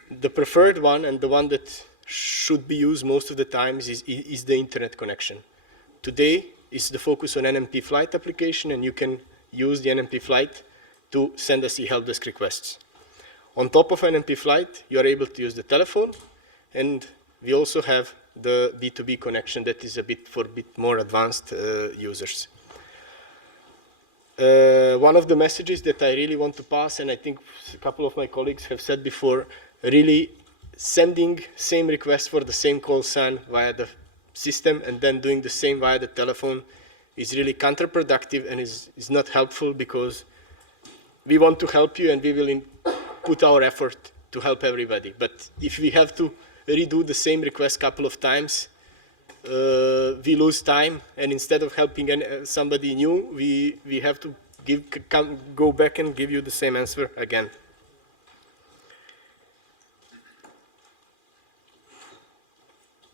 The preferred one, and the one that should be used most of the times is the internet connection. Today is the focus on NMP flight application, and you can use the NMP flight to send us e-help desk requests. On top of NMP flight, you are able to use the telephone, and we also have the B2B connection that is for a bit more advanced users. One of the messages that I really want to pass, and I think a couple of my colleagues have said before, really sending same request for the same call sign via the system and then doing the same via the telephone is really counterproductive and is not helpful, because we want to help you and we will put our effort to help everybody. But if we have to redo the same request a couple of times, we lose time, and instead of helping somebody new, we have to go back and give you the same answer again.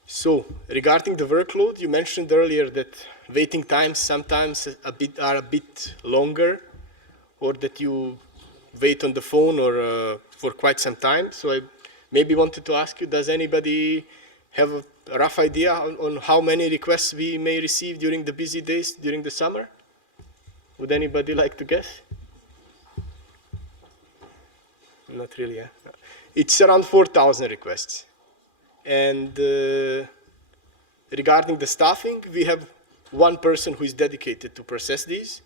So, regarding the workload, you mentioned earlier that waiting times sometimes are a bit longer, or that you wait on the phone or for quite some time. So I maybe wanted to ask you, does anybody have a rough idea on how many requests we may receive during the busy days during the summer? Would anybody like to guess? Not really, yeah. It's around 4,000 requests. And regarding the staffing, we have one person who is dedicated to process these.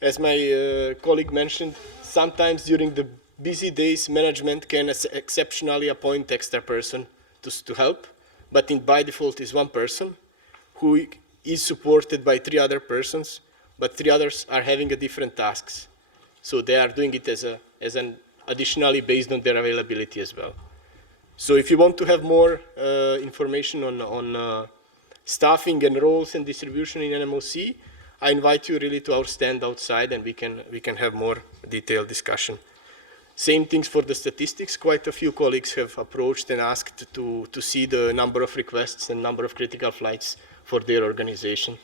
As my colleague mentioned, sometimes during the busy days, management can exceptionally appoint extra person to help, but by default is one person who is supported by 3 other persons, but 3 others are having different tasks. So they are doing it as an additionally based on their availability as well. So if you want to have more information on staffing and roles and distribution in NMOC, I invite you really to our stand outside, and we can have more detailed discussion. Same things for the statistics. Quite a few colleagues have approached and asked to see the number of requests and number of critical flights for their organization.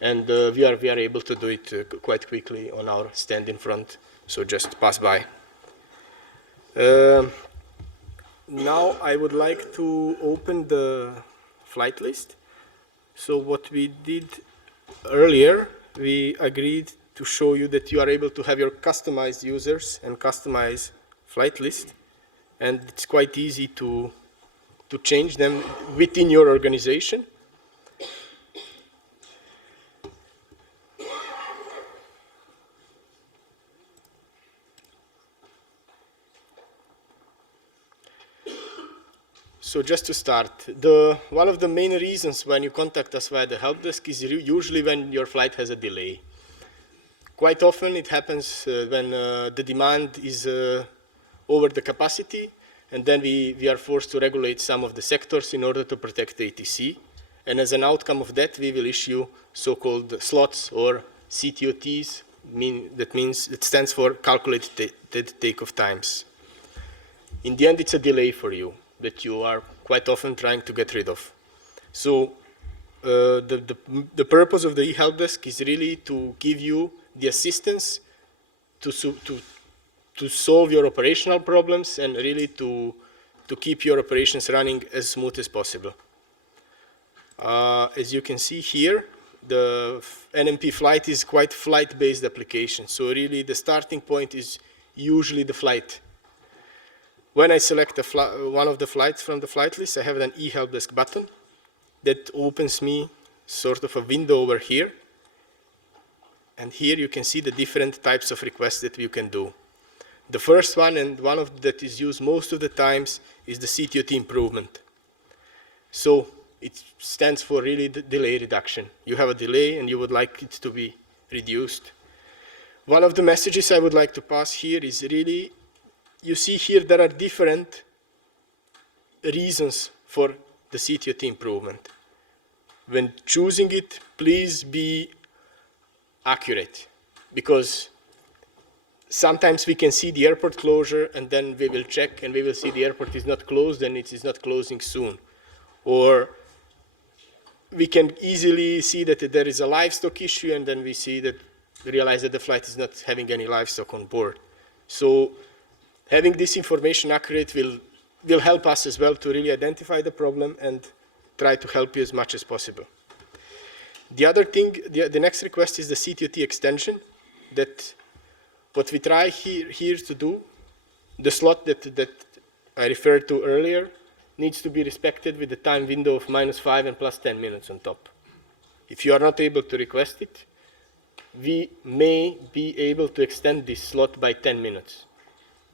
And we are able to do it quite quickly on our stand in front, so just pass by. Now I would like to open the flight list. So what we did earlier, we agreed to show you that you are able to have your customized users and customized flight list, and it's quite easy to change them within your organization. So just to start, one of the main reasons when you contact us via the help desk is usually when your flight has a delay. Quite often it happens when the demand is over the capacity, and then we are forced to regulate some of the sectors in order to protect the ATC. And as an outcome of that, we will issue so-called slots or CTOTs, that stands for calculated takeoff times. In the end, it's a delay for you that you are quite often trying to get rid of. So the purpose of the e-help desk is really to give you the assistance to solve your operational problems and really to keep your operations running as smooth as possible. As you can see here, the NMP flight is quite flight-based application. So really the starting point is usually the flight. When I select one of the flights from the flight list, I have an e-help desk button that opens me sort of a window over here. And here you can see the different types of requests that you can do. The first one, and one of that is used most of the times, is the CTOT improvement. So it stands for really the delay reduction. You have a delay and you would like it to be reduced. One of the messages I would like to pass here is really, you see here there are different reasons for the CTOT improvement. When choosing it, please be accurate, because sometimes we can see the airport closure and then we will check and we will see the airport is not closed and it is not closing soon. Or we can easily see that there is a livestock issue and then we realize that the flight is not having any livestock on board. So having this information accurate will will help us as well to really identify the problem and try to help you as much as possible. The other thing, the next request is the CTOT extension. That what we try here to do, the slot that I referred to earlier, needs to be respected with the time window of -5 and +10 minutes on top. If you are not able to request it, we may be able to extend this slot by 10 minutes.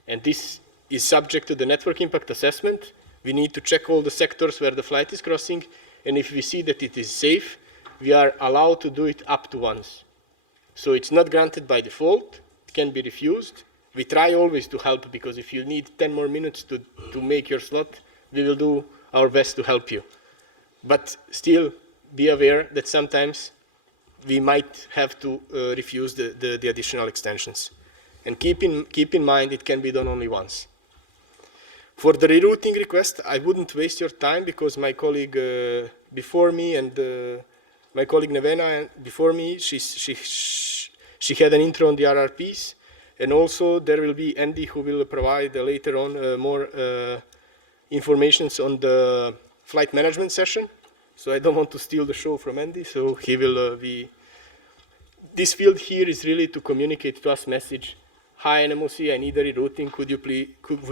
And this is subject to the network impact assessment. We need to check all the sectors where the flight is crossing, and if we see that it is safe, we are allowed to do it up to once. So it's not granted by default, it can be refused. We try always to help, because if you need 10 more minutes to make your slot, we will do our best to help you. But still, be aware that sometimes we might have to refuse the additional extensions. And keep in mind, it can be done only once. For the rerouting request, I wouldn't waste your time, because my colleague before me and my colleague Nevena before me, she had an intro on the RRPs, and also there will be Andy who will provide later on more information on the flight management session. So I don't want to steal the show from Andy, so he will be. This field here is really to communicate to us message, hi NMOC, I need a rerouting, would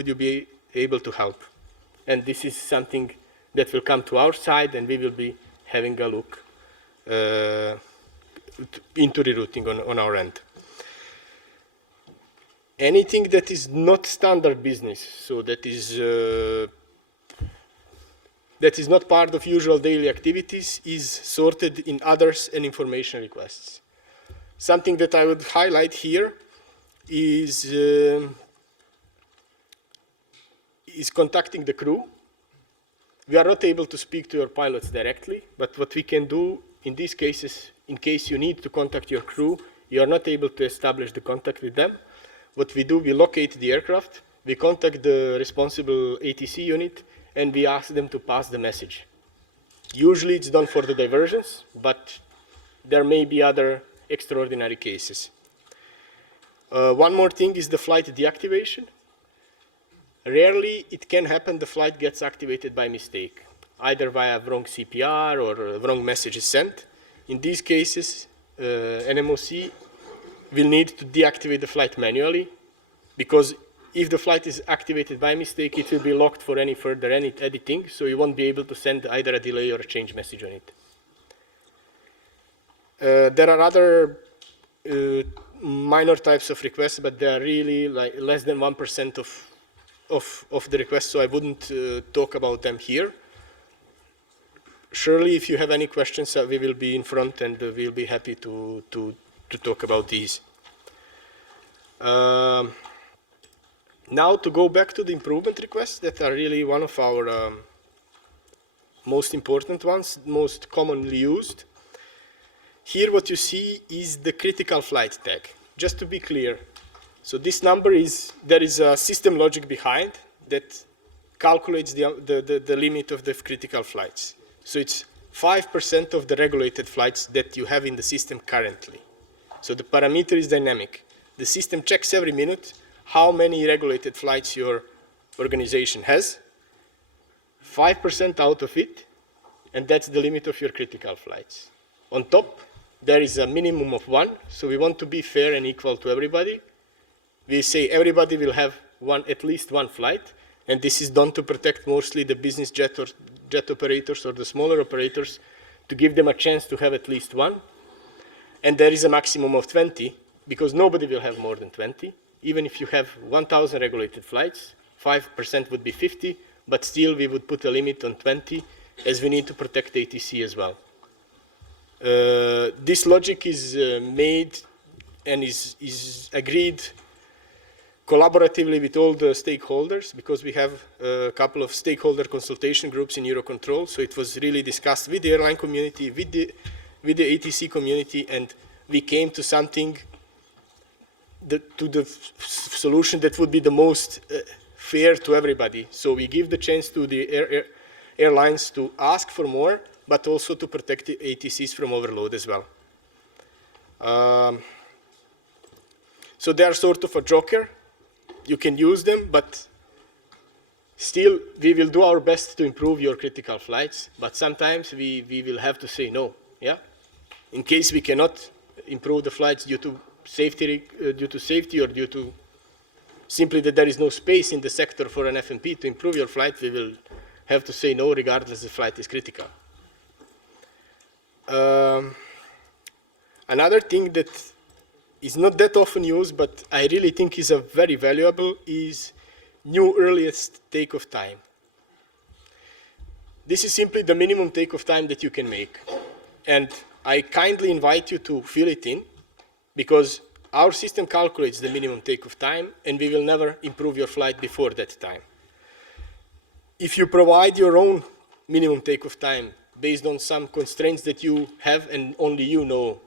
you be able to help? And this is something that will come to our side, and we will be having a look into rerouting on our end. Anything that is not standard business, so that is not part of usual daily activities, is sorted in others and information requests. Something that I would highlight here is contacting the crew. We are not able to speak to your pilots directly, but what we can do in these cases, in case you need to contact your crew, you are not able to establish the contact with them. What we do, we locate the aircraft, we contact the responsible ATC unit, and we ask them to pass the message. Usually it's done for the diversions, but there may be other extraordinary cases. One more thing is the flight deactivation. Rarely it can happen the flight gets activated by mistake, either via wrong CPR or wrong message is sent. In these cases, NMOC will need to deactivate the flight manually, because if the flight is activated by mistake, it will be locked for any further editing, so you won't be able to send either a delay or a change message on it. There are other minor types of requests, but they are really like less than 1% of the requests, so I wouldn't talk about them here. Surely, if you have any questions, we will be in front, and we'll be happy to talk about these. Now, to go back to the improvement requests that are really one of our most important ones, most commonly used. Here what you see is the critical flight tag. Just to be clear, so this number is, there is a system logic behind that calculates the limit of the critical flights. So it's 5% of the regulated flights that you have in the system currently. So the parameter is dynamic. The system checks every minute how many regulated flights your organization has, 5% out of it, and that's the limit of your critical flights. On top, there is a minimum of 1, so we want to be fair and equal to everybody. We say everybody will have at least one flight, and this is done to protect mostly the business jet operators or the smaller operators, to give them a chance to have at least one. And there is a maximum of 20, because nobody will have more than 20. Even if you have 1,000 regulated flights, 5% would be 50, but still we would put a limit on 20, as we need to protect ATC as well. This logic is made and is agreed collaboratively with all the stakeholders, because we have a couple of stakeholder consultation groups in EUROCONTROL, so it was really discussed with the airline community, with the ATC community, and we came to something, to the solution that would be the most fair to everybody. So we give the chance to the airlines to ask for more, but also to protect the ATCs from overload as well. So they are sort of a joker. You can use them, but Still, we will do our best to improve your critical flights, but sometimes we will have to say no, yeah? In case we cannot improve the flights due to safety or due to simply that there is no space in the sector for an FMP to improve your flight, we will have to say no regardless the flight is critical. Another thing that is not that often used, but I really think is a very valuable, is new earliest takeoff time. This is simply the minimum takeoff time that you can make. And I kindly invite you to fill it in, because our system calculates the minimum takeoff time, and we will never improve your flight before that time. If you provide your own minimum takeoff time based on some constraints that you have and only you know,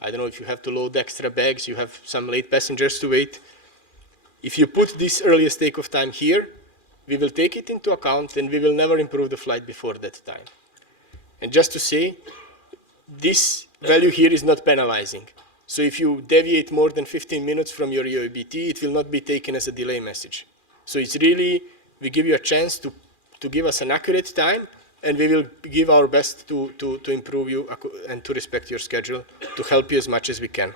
I don't know if you have to load extra bags, you have some late passengers to wait. If you put this earliest takeoff time here, we will take it into account and we will never improve the flight before that time. And just to say, this value here is not penalizing. So if you deviate more than 15 minutes from your EOBT, it will not be taken as a delay message. So it's really, we give you a chance to give us an accurate time, and we will give our best to improve you and to respect your schedule, to help you as much as we can.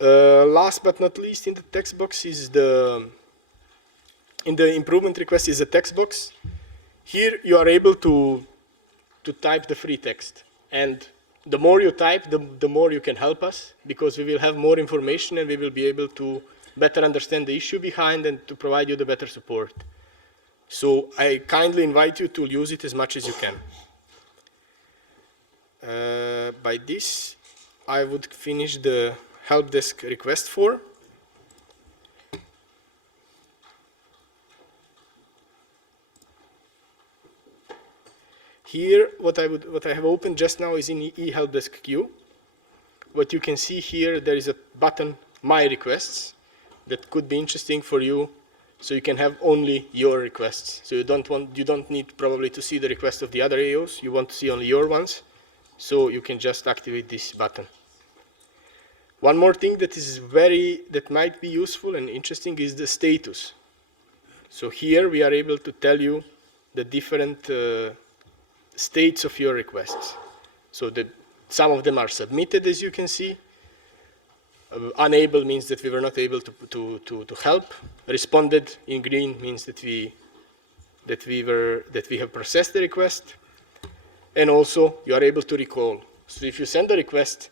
Last but not least, in the text box is in the improvement request is a text box. Here you are able to type the free text. And the more you type, the more you can help us, because we will have more information and we will be able to better understand the issue behind and to provide you the better support. So I kindly invite you to use it as much as you can. By this, I would finish the help desk request form. Here, what I have opened just now is in e-help desk queue. What you can see here, there is a button, My Requests, that could be interesting for you, so you can have only your requests. So you don't need probably to see the request of the other AOs. You want to see only your ones, so you can just activate this button. One more thing that might be useful and interesting is the status. So here we are able to tell you the different states of your requests. So some of them are submitted, as you can see. Unable means that we were not able to help. Responded in green means that we have processed the request. And also you are able to recall. So if you send a request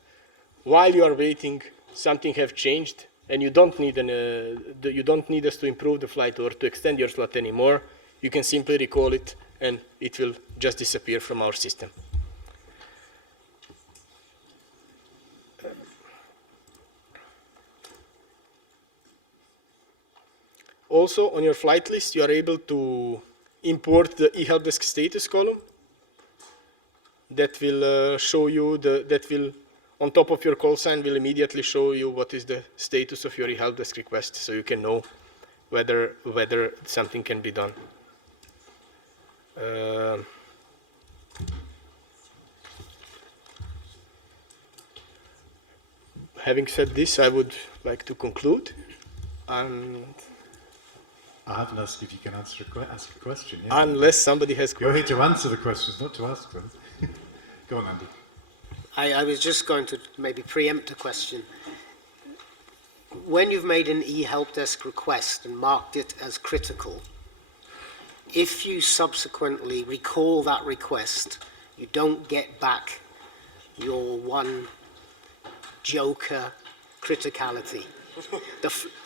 while you are waiting, something have changed, and you don't need us to improve the flight or to extend your slot anymore, you can simply recall it and it will just disappear from our system. Also, on your flight list, you are able to import the eHelpDesk status column that will show you, on top of your call sign, will immediately show you what is the status of your eHelpDesk request, so you can know whether something can be done. Having said this, I would like to conclude. And I haven't asked if you can ask a question. Yeah. Unless somebody has questions. You're here to answer the questions, not to ask them. Go on, Andy. I was just going to maybe preempt a question. When you've made an e-helpdesk request and marked it as critical, if you subsequently recall that request, you don't get back your one joker criticality.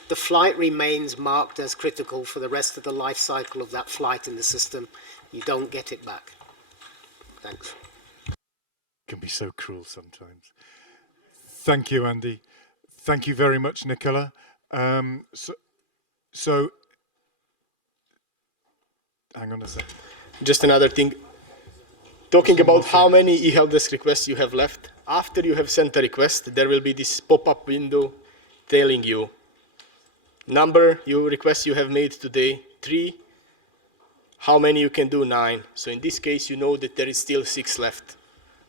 The flight remains marked as critical for the rest of the life cycle of that flight in the system. You don't get it back. Thanks. Can be so cruel sometimes. Thank you, Andy. Thank you very much, Nicola. So hang on a second. Just another thing. Talking about how many eHelpDesk requests you have left. After you have sent a request, there will be this pop-up window telling you requests you have made today, 3. How many you can do, 9. So in this case, you know that there is still 6 left.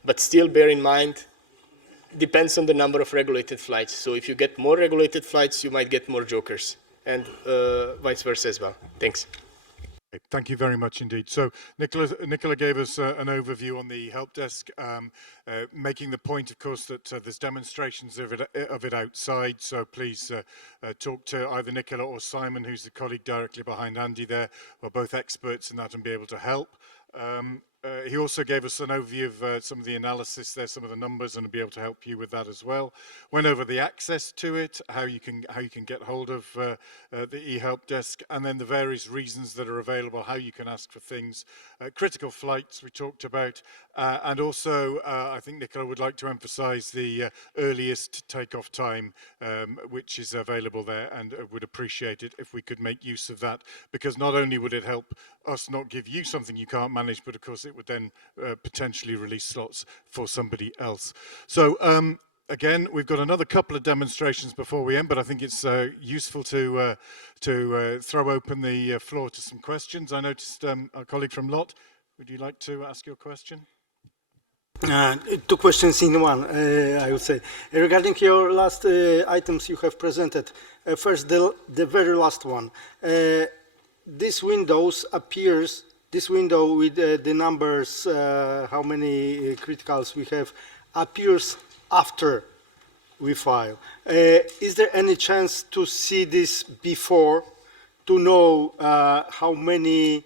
But still bear in mind, depends on the number of regulated flights. So if you get more regulated flights, you might get more jokers. and vice versa as well. Thanks. Thank you very much indeed. So Nicola gave us an overview on the help desk, making the point, of course, that there's demonstrations of it outside. So please talk to either Nicola or Simon, who's the colleague directly behind Andy there, who are both experts in that and be able to help. He also gave us an overview of some of the analysis there, some of the numbers, and will be able to help you with that as well. Went over the access to it, how you can get hold of the eHelp desk, and then the various reasons that are available, how you can ask for things. Critical flights we talked about, and also I think Nicola would like to emphasize the earliest takeoff time, which is available there, and would appreciate it if we could make use of that, because not only would it help us not give you something you can't manage, but of course it would then potentially release slots for somebody else. So again, we've got another couple of demonstrations before we end, but I think it's useful to throw open the floor to some questions. I noticed our colleague from Lot, would you like to ask your question? Two questions in one, I would say. Regarding your last items you have presented, first, the very last one. This window with the numbers, how many criticals we have, appears after we file. Is there any chance to see this before, to know how many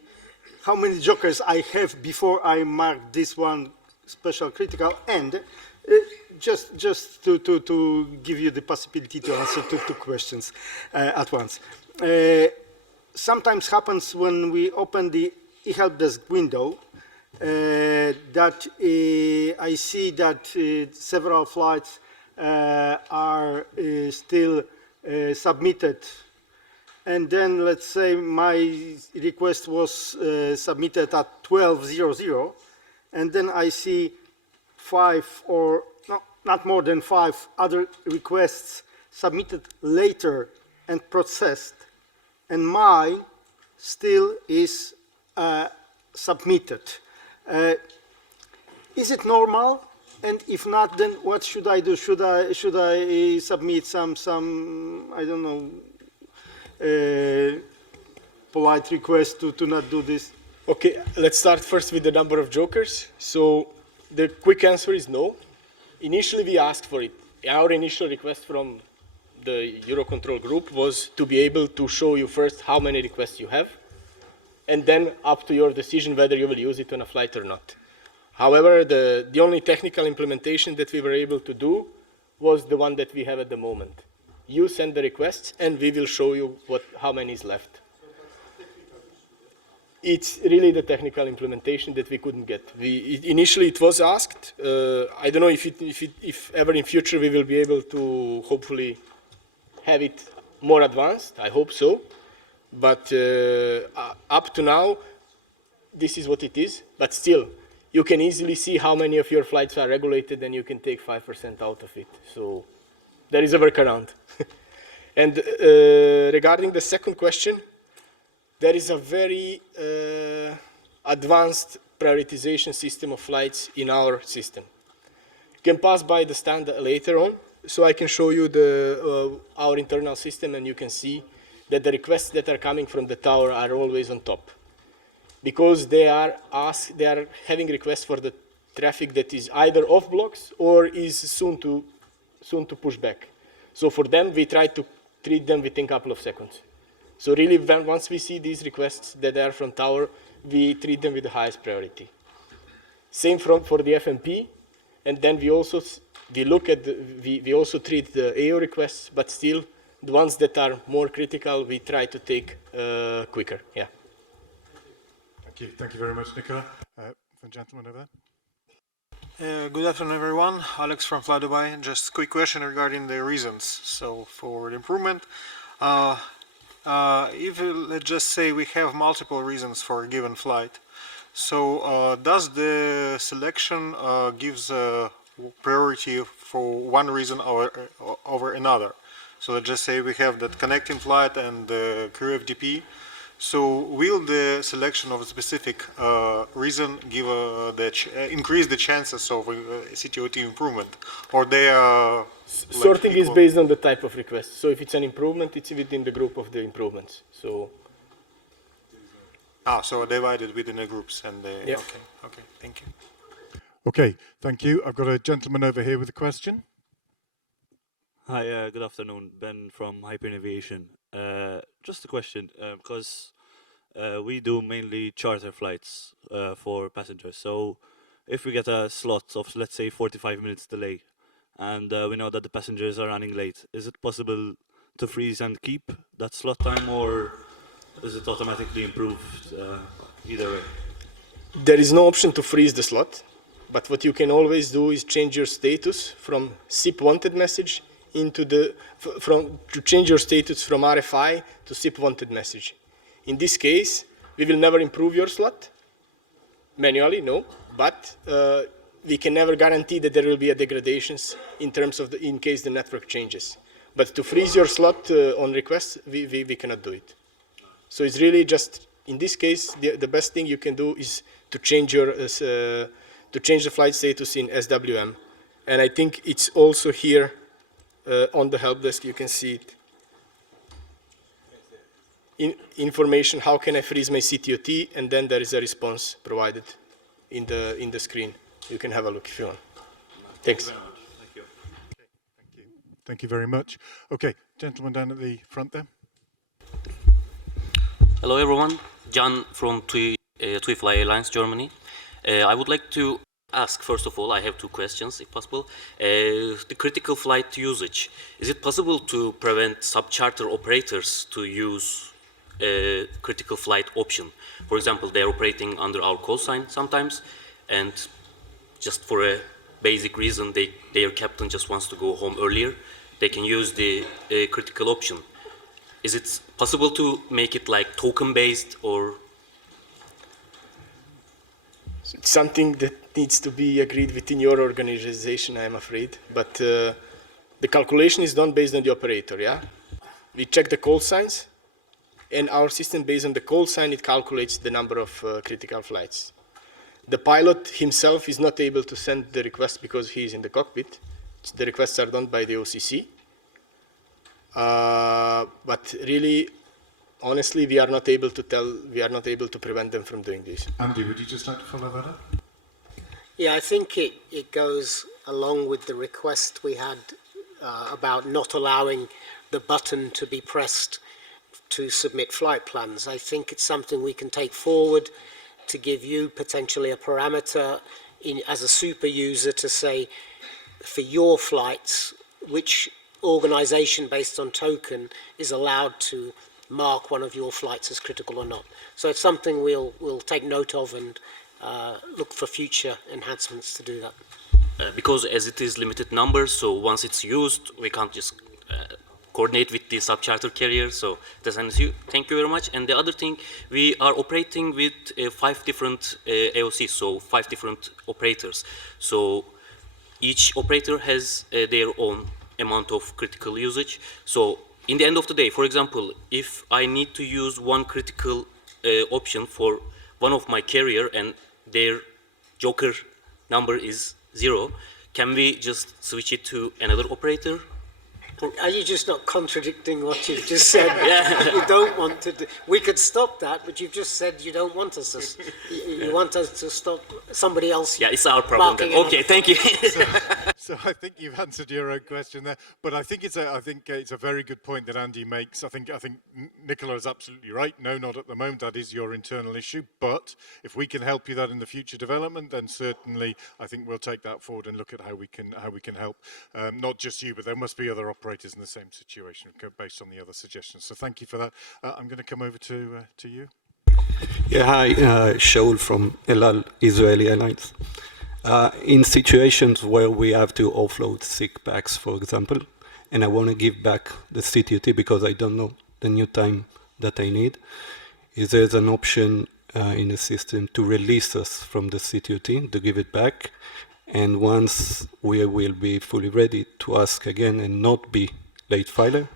jokers I have before I mark this one special critical, and just to give you the possibility to answer two questions at once. Sometimes happens when we open the eHelp desk window that I see that several flights are still submitted, and then let's say my request was submitted at 12:00, and then I see 5 or not more than 5 other requests submitted later and processed, and mine still is submitted. Is it normal? And if not, then what should I do? Should I submit some I don't know, polite request to not do this? Okay, let's start first with the number of jokers. So the quick answer is no. Initially we asked for it. Our initial request from the EUROCONTROL group was to be able to show you first how many requests you have, and then up to your decision whether you will use it on a flight or not. However, the only technical implementation that we were able to do was the one that we have at the moment. You send the requests and we will show you how many is left. It's really the technical implementation that we couldn't get. Initially it was asked. I don't know if ever in future we will be able to hopefully have it more advanced. I hope so. But up to now, this is what it is. But still, you can easily see how many of your flights are regulated, and you can take 5% out of it. So there is a workaround. And regarding the second question, there is a very advanced prioritization system of flights in our system. You can pass by the stand later on, so I can show you our internal system, and you can see that the requests that are coming from the tower are always on top, because they are having requests for the traffic that is either off blocks or is soon to push back. So for them, we try to treat them within a couple of seconds. So really, once we see these requests that are from tower, we treat them with the highest priority. Same for the FMP, and then we also treat the AO requests, but still the ones that are more critical, we try to take quicker. Yeah. Thank you very much, Nicola. The gentleman over there. Good afternoon, everyone. Alex from Fly Dubai. Just a quick question regarding the reasons. So for the improvement, if let's just say we have multiple reasons for a given flight, so does the selection gives priority for one reason over another? So let's just say we have that connecting flight and the crew FDP. So will the selection of a specific reason give increase the chances of CTOT improvement, or they are Sorting is equal? based on the type of request. So if it's an improvement, it's within the group of the improvements. So. So divided within the groups, and they. Yeah. Okay. Thank you. Okay, thank you. I've got a gentleman over here with a question. Hi, good afternoon. Ben from Hyperinnovation. Just a question, because we do mainly charter flights for passengers. So if we get a slot of, let's say, 45 minutes delay, and we know that the passengers are running late, is it possible to freeze and keep that slot time, or is it automatically improved either way? There is no option to freeze the slot, but what you can always do is change your status from SIP wanted message into to change your status from RFI to SIP wanted message. In this case, we will never improve your slot manually, no, but we can never guarantee that there will be a degradations in terms of in case the network changes. But to freeze your slot on request, we cannot do it. So it's really just, in this case, the best thing you can do is to change your to change the flight status in SWM. And I think it's also here on the help desk, you can see it. Information, how can I freeze my CTOT? And then there is a response provided in the screen. You can have a look if you want. Thanks. Thank you. Thank you very much. Okay, gentleman down at the front there. Hello everyone, John from TUI Airlines, Germany. I would like to ask, first of all, I have two questions, if possible. The critical flight usage, is it possible to prevent sub-charter operators to use a critical flight option? For example, they're operating under our call sign sometimes, and just for a basic reason, their captain just wants to go home earlier, they can use the critical option. Is it possible to make it like token-based, or? It's something that needs to be agreed within your organization, I'm afraid. But the calculation is done based on the operator, yeah? We check the call signs, and our system, based on the call sign, it calculates the number of critical flights. The pilot himself is not able to send the request because he is in the cockpit. The requests are done by the OCC. But really, honestly, we are not able to prevent them from doing this. Andy, would you just like to follow that up? Yeah, I think it goes along with the request we had about not allowing the button to be pressed to submit flight plans. I think it's something we can take forward to give you potentially a parameter as a super user to say, for your flights, which organization based on token is allowed to mark one of your flights as critical or not. So it's something we'll take note of and look for future enhancements to do that. Because as it is limited numbers, so once it's used, we can't just coordinate with the sub-charter carrier, so that's an issue. Thank you very much. And the other thing, we are operating with 5 different AOCs, so 5 different operators. So each operator has their own amount of critical usage. So in the end of the day, for example, if I need to use one critical option for one of my carrier and their joker number is 0, can we just switch it to another operator? Are you just not contradicting what you've just said? Yeah. You don't want to do, we could stop that, but you've just said you don't want us to, you want us to stop somebody else. Yeah, it's our problem. Okay, thank you. So I think you've answered your own question there, but I think it's a very good point that Andy makes. I think Nicola is absolutely right. No, not at the moment. That is your internal issue. But if we can help you that in the future development, then certainly I think we'll take that forward and look at how we can help. Not just you, but there must be other operators in the same situation based on the other suggestions. So thank you for that. I'm going to come over to you. Yeah, hi, Shaul from El Al Israeli Airlines. In situations where we have to offload sick packs, for example, and I want to give back the CTOT because I don't know the new time that I need, is there an option in the system to release us from the CTOT, to give it back, and once we will be fully ready to ask again and not be late filer?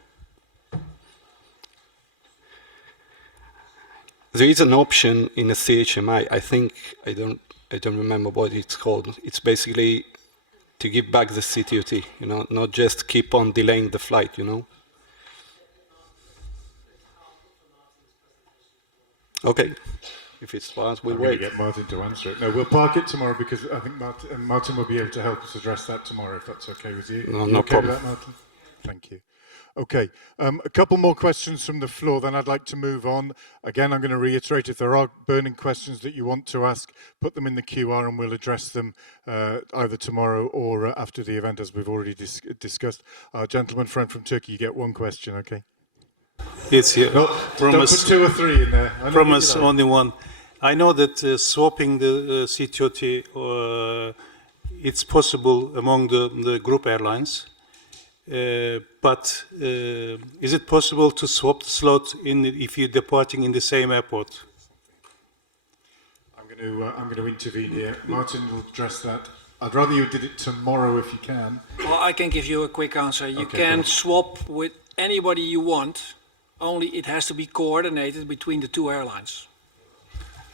there is an option in a CHMI. I think I don't remember what it's called. It's basically to give back the CTOT, you know, not just keep on delaying the flight, you know. Okay, if it's fast, we'll I'm going wait. to get Martin to answer it. No, we'll park it tomorrow because I think Martin will be able to help us address that tomorrow, if that's okay with you. No, You no okay problem. with that, Martin? Thank you. Okay, a couple more questions from the floor, then I'd like to move on. Again, I'm going to reiterate, if there are burning questions that you want to ask, put them in the QR and we'll address them either tomorrow or after the event, as we've already discussed. Our gentleman friend from Turkey, you get one question, okay? Yes, yeah. No, Promise, don't put 2 or 3 in there. promise only one. I know that swapping the CTOT, it's possible among the group airlines. But is it possible to swap the slot if you're departing in the same airport? I'm going to intervene here. Martin will address that. I'd rather you did it tomorrow if you can. Well, I can give you a quick answer. You Okay, can go on. swap with anybody you want, only it has to be coordinated between the two airlines.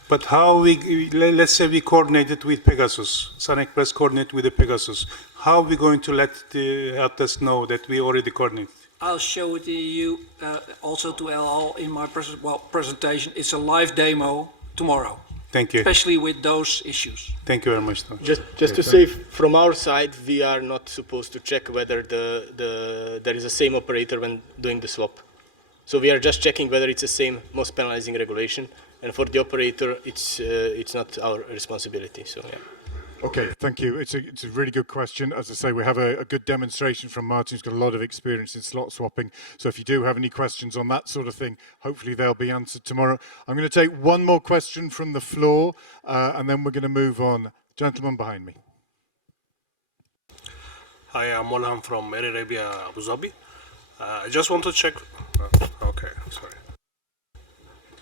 But how let's say we coordinated with Pegasus, Sun Express coordinate with the Pegasus. How are we going to let the help desk know that we already coordinated? I'll show it to you also to LL in my presentation. It's a live demo tomorrow. Thank you. Especially with those issues. Thank you very much. Just to say, from our side, we are not supposed to check whether there is a same operator when doing the swap. So we are just checking whether it's the same most penalizing regulation. And for the operator, it's not our responsibility. So yeah. Okay, thank you. It's a really good question. As I say, we have a good demonstration from Martin, who's got a lot of experience in slot swapping. So if you do have any questions on that sort of thing, hopefully they'll be answered tomorrow. I'm going to take one more question from the floor, and then we're going to move on. Gentleman behind me. Hi, I'm Molham from Air Arabia, Abu Dhabi. I just want to check. Okay, sorry.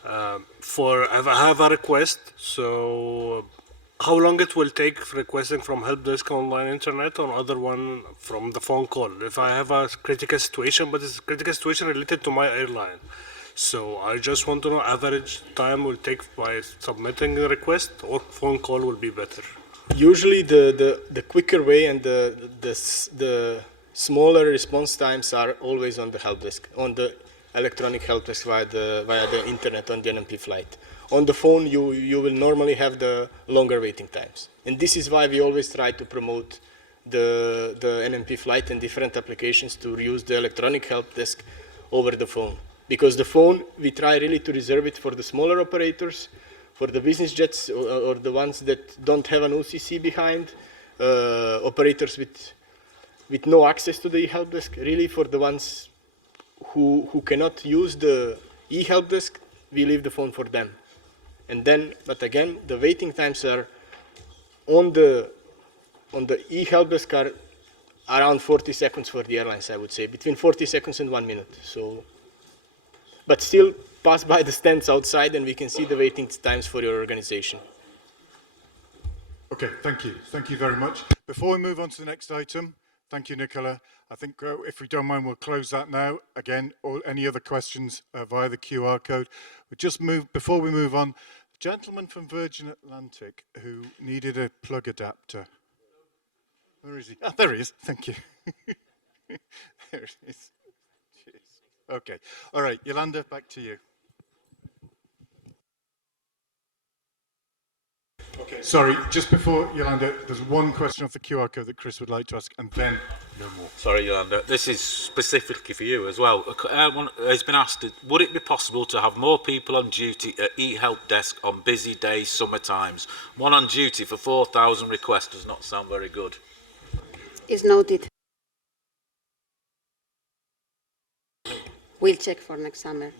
I have a request. So, how long it will take requesting from help desk online internet or other one from the phone call? If I have a critical situation, but it's a critical situation related to my airline. So I just want to know average time will take by submitting a request or phone call will be better. Usually the quicker way and the smaller response times are always on the help desk, on the electronic help desk via the internet on the NMP flight. On the phone, you will normally have the longer waiting times. And this is why we always try to promote the NMP flight and different applications to use the electronic help desk over the phone. Because the phone, we try really to reserve it for the smaller operators, for the business jets or the ones that don't have an OCC behind, operators with no access to the e-help desk, really for the ones who cannot use the e-help desk, we leave the phone for them. And then, but again, the waiting times are on the e-help desk are around 40 seconds for the airlines, I would say, between 40 seconds and 1 minute. So, but still pass by the stands outside and we can see the waiting times for your organization. Okay, thank you. Thank you very much. Before we move on to the next item, thank you, Nicola. I think if we don't mind, we'll close that now. Again, or any other questions via the QR code. We just move, before we move on, the gentleman from Virgin Atlantic who needed a plug adapter. Where is he? Ah, there he is. Thank you. There it is. Cheers. Okay. All right, Yolanda, back to you. Okay. Sorry, just before Yolanda, there's one question off the QR code that Chris would like to ask, and then no more. Sorry, Yolanda, this is specifically for you as well. It's been asked, would it be possible to have more people on duty at e-help desk on busy days, summer times? One on duty for 4,000 requests does not sound very good. Is noted. We'll check for next summer.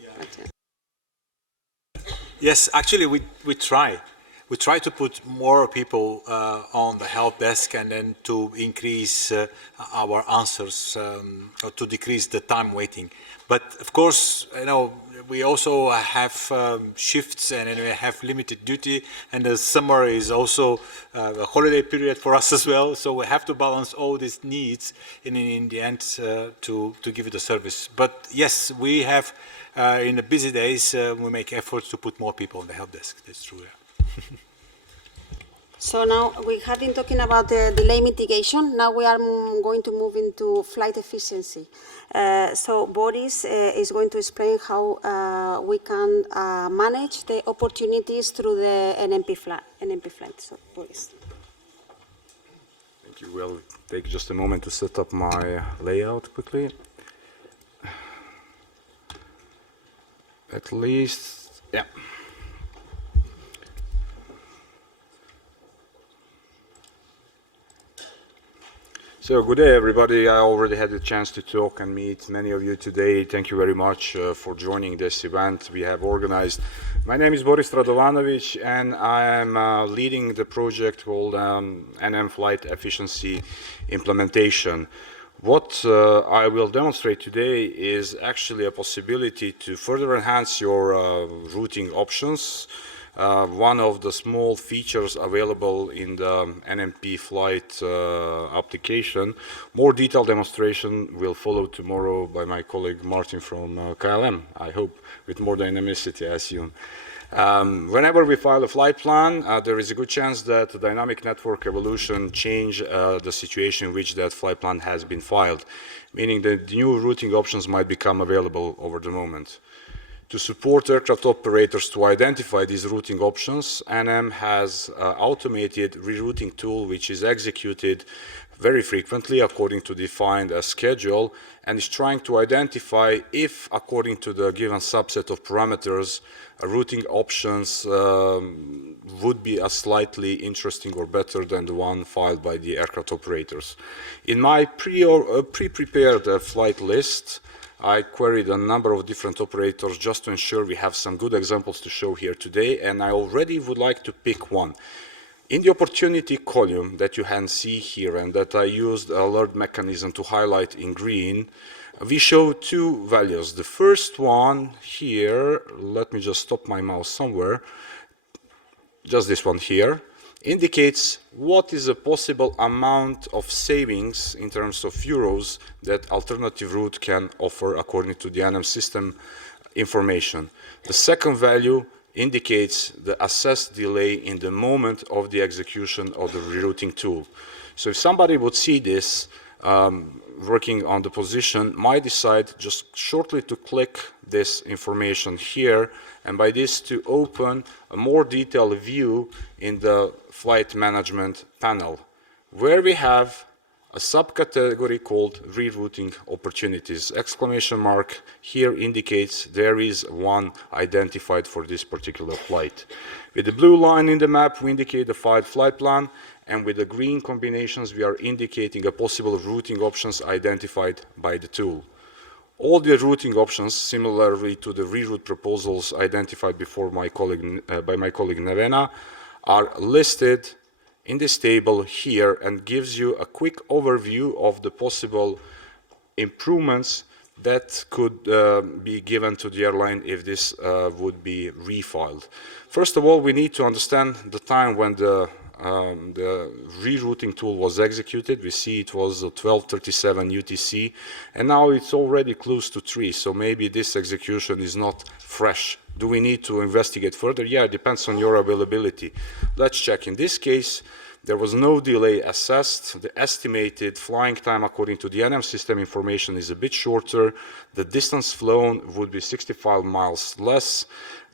Yes, actually, we try. We try to put more people on the help desk and then to increase our answers or to decrease the time waiting. But of course, you know, we also have shifts and then we have limited duty, and the summer is also a holiday period for us as well. So we have to balance all these needs in the end to give it a service. But yes, we have in the busy days, we make efforts to put more people on the help desk. That's true. Yeah. So now we have been talking about the delay mitigation. Now we are going to move into flight efficiency. So Boris is going to explain how we can manage the opportunities through the NMP flight. So Boris. Thank you. We'll take just a moment to set up my layout quickly. At least, yeah. So good day, everybody. I already had the chance to talk and meet many of you today. Thank you very much for joining this event we have organized. My name is Boris Radovanovic, and I am leading the project called NM Flight Efficiency Implementation. What I will demonstrate today is actually a possibility to further enhance your routing options. One of the small features available in the NMP flight application. More detailed demonstration will follow tomorrow by my colleague Martin from KLM, I hope, with more dynamicity, I assume. Whenever we file a flight plan, there is a good chance that the dynamic network evolution change the situation in which that flight plan has been filed, meaning that new routing options might become available over the moment. To support aircraft operators to identify these routing options, NM has an automated rerouting tool which is executed very frequently according to defined schedule and is trying to identify if, according to the given subset of parameters, routing options would be as slightly interesting or better than the one filed by the aircraft operators. In my pre-prepared flight list, I queried a number of different operators just to ensure we have some good examples to show here today, and I already would like to pick one. In the opportunity column that you can see here and that I used the alert mechanism to highlight in green, we show two values. The first one here, let me just stop my mouse somewhere, just this one here, indicates what is a possible amount of savings in terms of euros that alternative route can offer according to the NM system information. The second value indicates the assessed delay in the moment of the execution of the rerouting tool. So if somebody would see this working on the position, might decide just shortly to click this information here, and by this to open a more detailed view in the flight management panel, where we have a subcategory called rerouting opportunities. Exclamation mark here indicates there is one identified for this particular flight. With the blue line in the map, we indicate the filed flight plan, and with the green combinations, we are indicating a possible routing options identified by the tool. All the routing options, similarly to the reroute proposals identified before by my colleague Nevena, are listed in this table here and gives you a quick overview of the possible improvements that could be given to the airline if this would be refiled. First of all, we need to understand the time when the rerouting tool was executed. We see it was 12:37 UTC, and now it's already close to 3, so maybe this execution is not fresh. Do we need to investigate further? Yeah, it depends on your availability. Let's check. In this case, there was no delay assessed. The estimated flying time according to the NM system information is a bit shorter. The distance flown would be 65 miles less.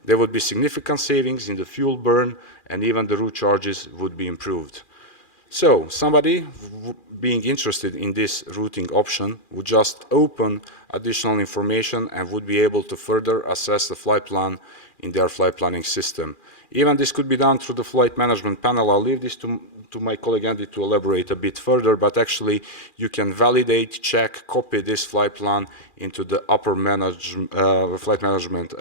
There would be significant savings in the fuel burn, and even the route charges would be improved. So somebody being interested in this routing option would just open additional information and would be able to further assess the flight plan in their flight planning system. Even this could be done through the flight management panel. I'll leave this to my colleague Andy to elaborate a bit further, but actually you can validate, check, copy this flight plan into the upper flight management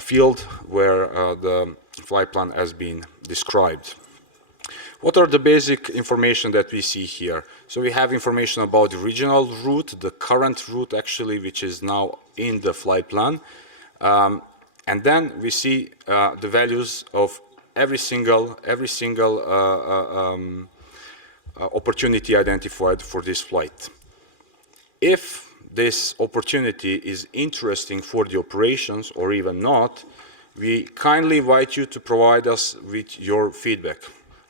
field where the flight plan has been described. What are the basic information that we see here? So we have information about the original route, the current route actually, which is now in the flight plan. And then we see the values of every single opportunity identified for this flight. If this opportunity is interesting for the operations or even not, we kindly invite you to provide us with your feedback.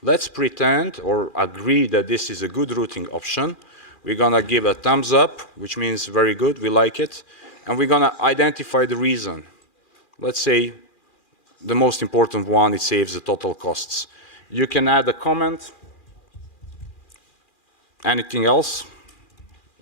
Let's pretend or agree that this is a good routing option. We're gonna give a thumbs up, which means very good, we like it, and we're gonna identify the reason. Let's say the most important one, it saves the total costs. You can add a comment, anything else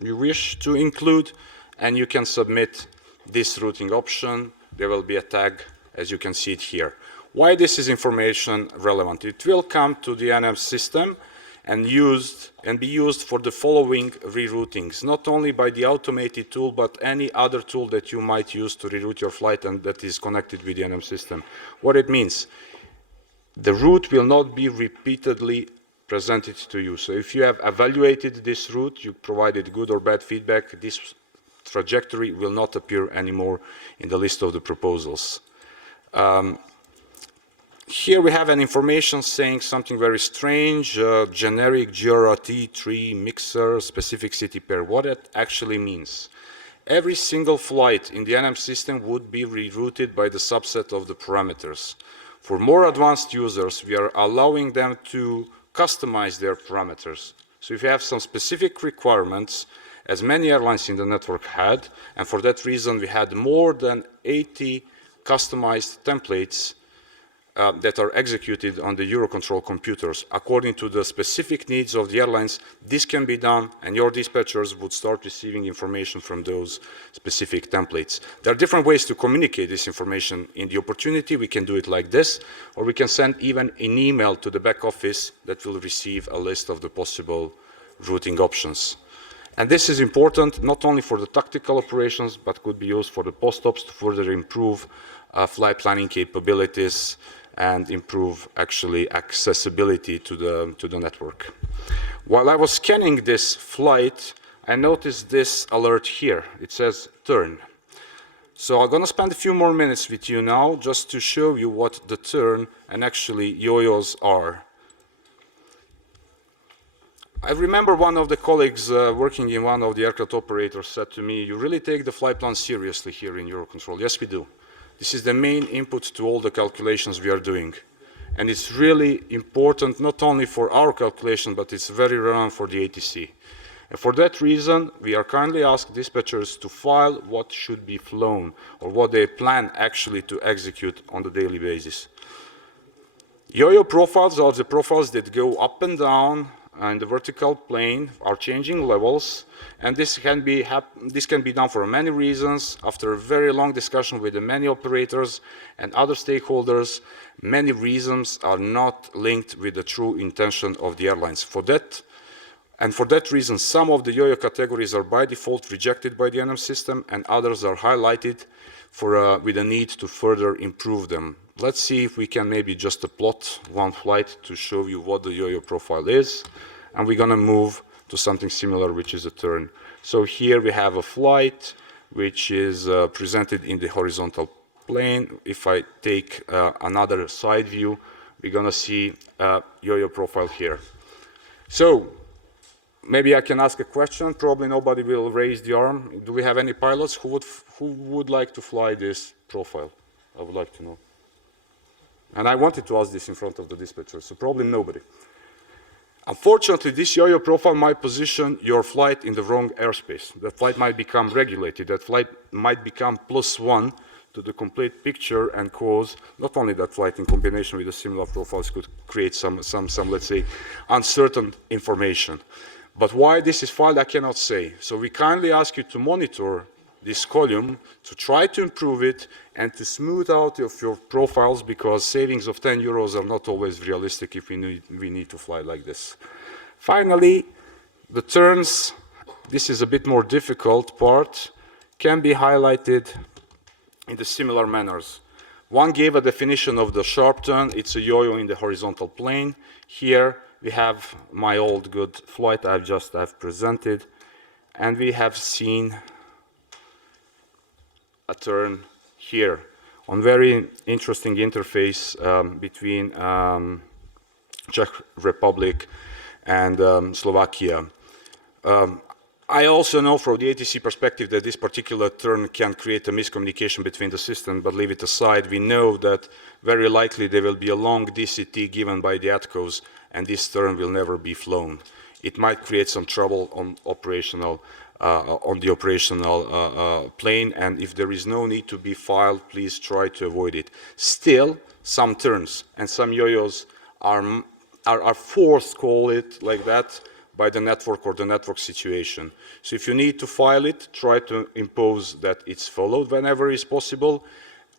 you wish to include, and you can submit this routing option. There will be a tag, as you can see it here. Why this is information relevant? It will come to the NM system and be used for the following reroutings, not only by the automated tool, but any other tool that you might use to reroute your flight and that is connected with the NM system. What it means, the route will not be repeatedly presented to you. So if you have evaluated this route, you provided good or bad feedback, this trajectory will not appear anymore in the list of the proposals. Here we have an information saying something very strange, generic GRT3 mixer specific city pair. What it actually means. Every single flight in the NM system would be rerouted by the subset of the parameters. For more advanced users, we are allowing them to customize their parameters. So if you have some specific requirements, as many airlines in the network had, and for that reason we had more than 80 customized templates that are executed on the EUROCONTROL computers. According to the specific needs of the airlines, this can be done, and your dispatchers would start receiving information from those specific templates. There are different ways to communicate this information. In the opportunity, we can do it like this, or we can send even an email to the back office that will receive a list of the possible routing options. And this is important not only for the tactical operations, but could be used for the post-ops to further improve flight planning capabilities and improve actually accessibility to the network. While I was scanning this flight, I noticed this alert here. It says turn. So I'm gonna spend a few more minutes with you now just to show you what the turn and actually yo-yos are. I remember one of the colleagues working in one of the aircraft operators said to me, you really take the flight plan seriously here in EUROCONTROL. Yes, we do. This is the main input to all the calculations we are doing. And it's really important not only for our calculation, but it's very relevant for the ATC. And for that reason, we are kindly asked dispatchers to file what should be flown or what they plan actually to execute on the daily basis. Yo-yo profiles are the profiles that go up and down in the vertical plane, are changing levels, and this can be done for many reasons. After a very long discussion with the many operators and other stakeholders, many reasons are not linked with the true intention of the airlines. For that reason, some of the yo-yo categories are by default rejected by the NM system, and others are highlighted with a need to further improve them. Let's see if we can maybe just plot one flight to show you what the yo-yo profile is. And we're gonna move to something similar, which is a turn. So here we have a flight which is presented in the horizontal plane. If I take another side view, we're gonna see yo-yo profile here. So maybe I can ask a question. Probably nobody will raise the arm. Do we have any pilots who would like to fly this profile? I would like to know. And I wanted to ask this in front of the dispatcher, so probably nobody. Unfortunately, this yo-yo profile might position your flight in the wrong airspace. That flight might become regulated. That flight might become +1 to the complete picture and cause not only that flight in combination with the similar profiles could create some let's say, uncertain information. But why this is filed, I cannot say. So we kindly ask you to monitor this column, to try to improve it and to smooth out of your profiles, because savings of 10 euros are not always realistic if we need to fly like this. Finally, the turns, this is a bit more difficult part, can be highlighted in the similar manners. One gave a definition of the sharp turn. It's a yo-yo in the horizontal plane. Here we have my old good flight I've presented, and we have seen a turn here on very interesting interface between Czech Republic and Slovakia. I also know from the ATC perspective that this particular turn can create a miscommunication between the system, but leave it aside. We know that very likely there will be a long DCT given by the ATCOs, and this turn will never be flown. It might create some trouble on the operational plane, and if there is no need to be filed, please try to avoid it. Still, some turns and some yo-yos are forced, call it like that, by the network or the network situation. So if you need to file it, try to impose that it's followed whenever is possible.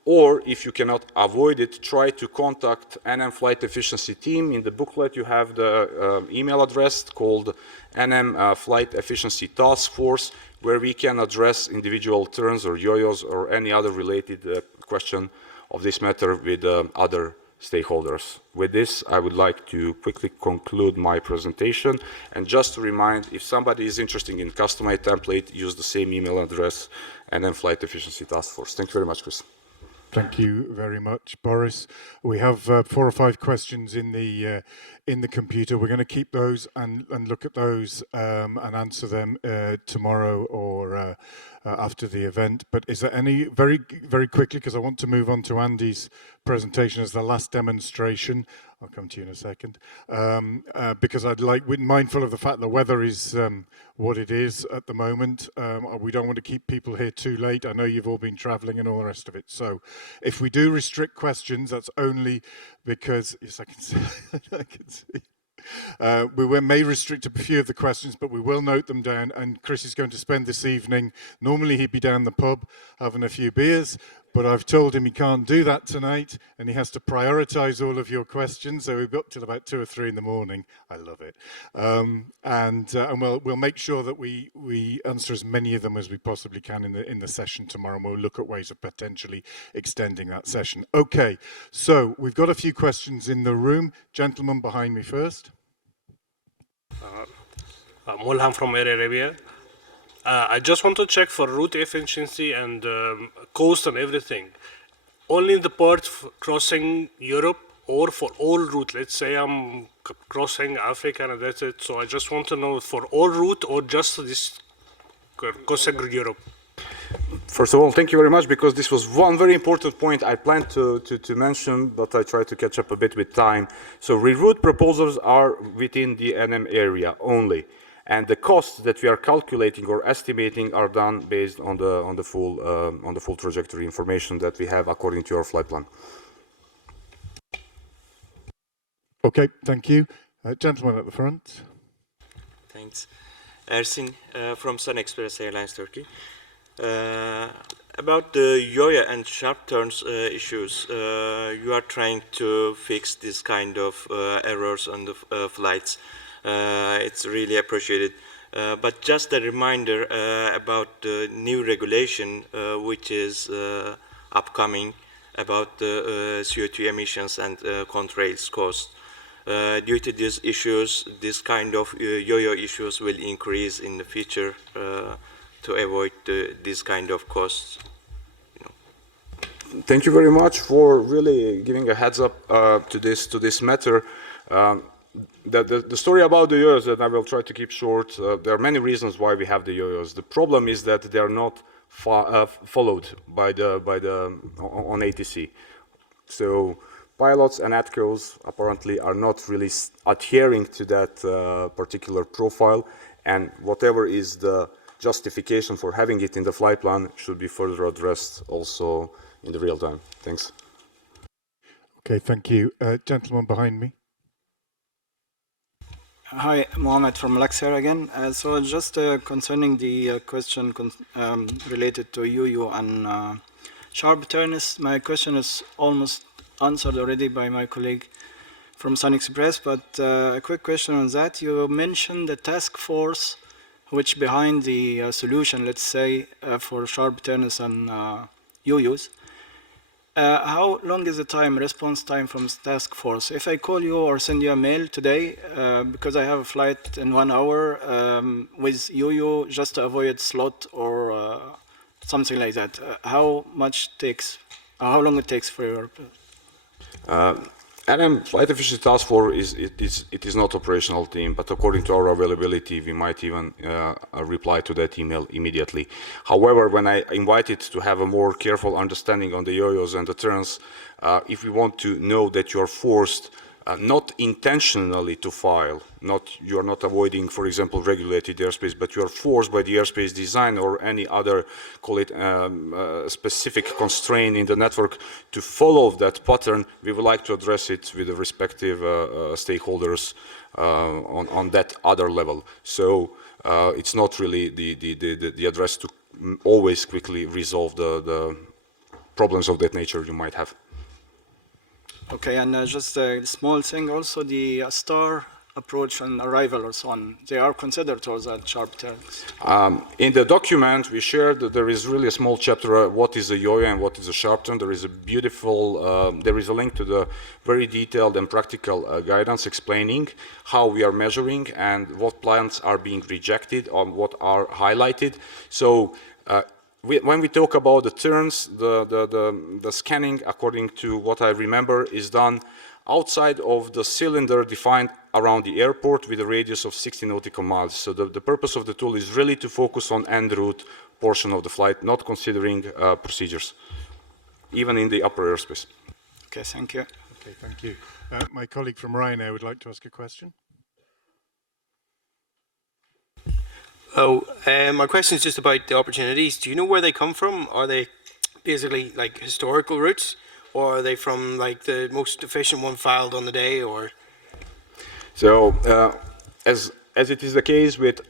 Or if you cannot avoid it, try to contact NM Flight Efficiency Team. In the booklet you have the email address called NM Flight Efficiency Task Force, where we can address individual turns or yo-yos or any other related question of this matter with other stakeholders. With this, I would like to quickly conclude my presentation. And just to remind, if somebody is interested in customized template, use the same email address, NM Flight Efficiency Task Force. Thank you very much, Chris. Thank you very much, Boris. We have 4 or 5 questions in the computer. We're going to keep those and look at those and answer them tomorrow or after the event. But is there any, very quickly, because I want to move on to Andy's presentation as the last demonstration. I'll come to you in a second. Because we're mindful of the fact the weather is what it is at the moment. We don't want to keep people here too late. I know you've all been traveling and all the rest of it. So if we do restrict questions, that's only because, yes, I can see, I can see. We may restrict a few of the questions, but we will note them down. And Chris is going to spend this evening, normally he'd be down the pub having a few beers, but I've told him he can't do that tonight, and he has to prioritize all of your questions. So we've got till about 2 or 3 in the morning. I love it. And we'll make sure that we answer as many of them as we possibly can in the session tomorrow, and we'll look at ways of potentially extending that session. Okay, so we've got a few questions in the room. Gentleman behind me first. I'm Mulham from Air Arabia. I just want to check for route efficiency and cost and everything. Only in the part crossing Europe or for all route? Let's say I'm crossing Africa and that's it. So I just want to know for all route or just this crossing Europe? First of all, thank you very much, because this was one very important point I planned to mention, but I tried to catch up a bit with time. So reroute proposals are within the NM area only, and the costs that we are calculating or estimating are done based on the full trajectory information that we have according to our flight plan. Okay, thank you. Gentleman at the front. Thanks. Ersin from Sun Express Airlines Turkey. About the yo-yo and sharp turns issues, you are trying to fix this kind of errors on the flights. It's really appreciated. But just a reminder about the new regulation which is upcoming about the CO2 emissions and contrails cost. Due to these issues, this kind of yo-yo issues will increase in the future to avoid this kind of costs. Thank you very much for really giving a heads up to this matter. The story about the yo-yos, that I will try to keep short, there are many reasons why we have the yo-yos. The problem is that they are not followed on ATC. So pilots and ATCOs apparently are not really adhering to that particular profile, and whatever is the justification for having it in the flight plan should be further addressed also in the real time. Thanks. Okay, thank you. Gentleman behind me. Hi, Mohammed from Luxair again. So just concerning the question related to UU and sharp turns, my question is almost answered already by my colleague from Sun Express, but a quick question on that. You mentioned the task force which behind the solution, let's say, for sharp turns and UUs. How long is the response time from task force? If I call you or send you a mail today, because I have a flight in 1 hour with UU just to avoid slot or something like that, how long it takes for your... NM Flight Efficiency Task Force is not operational team, but according to our availability, we might even reply to that email immediately. However, when I invited to have a more careful understanding on the yo-yos and the turns, if we want to know that you are forced not intentionally to file, you are not avoiding, for example, regulated airspace, but you are forced by the airspace design or any other, call it specific constraint in the network to follow that pattern, we would like to address it with the respective stakeholders on that other level. So it's not really the address to always quickly resolve the problems of that nature you might have. Okay, and just a small thing also, the star approach and arrival or so on, they are considered towards that sharp turns. In the document we shared that there is really a small chapter what is a yo-yo and what is a sharp turn. There is a beautiful, there is a link to the very detailed and practical guidance explaining how we are measuring and what plans are being rejected or what are highlighted. So when we talk about the turns, the scanning, according to what I remember, is done outside of the cylinder defined around the airport with a radius of 60 nautical miles. So the purpose of the tool is really to focus on en route portion of the flight, not considering procedures, even in the upper airspace. Okay, thank you. Okay, thank you. My colleague from Ryanair would like to ask a question. Oh, my question is just about the opportunities. Do you know where they come from? Are they basically like historical routes, or are they from like the most efficient one filed on the day, or? So, as it is the case with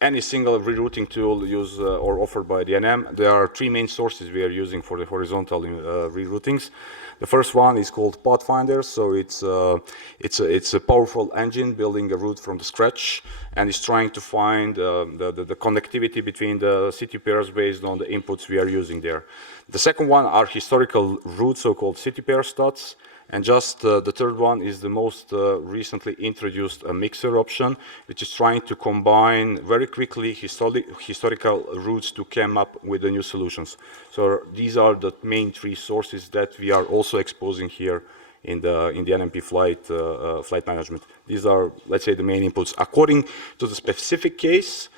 any single rerouting tool used or offered by the NM, there are three main sources we are using for the horizontal reroutings. The first one is called Pathfinder, so it's a powerful engine building a route from the scratch, and it's trying to find the connectivity between the city pairs based on the inputs we are using there. The second one are historical routes, so-called city pair stats. And just the third one is the most recently introduced mixer option, which is trying to combine very quickly historical routes to come up with the new solutions. So these are the main three sources that we are also exposing here in the NMP flight management. These are, let's say, the main inputs. According to the specific case,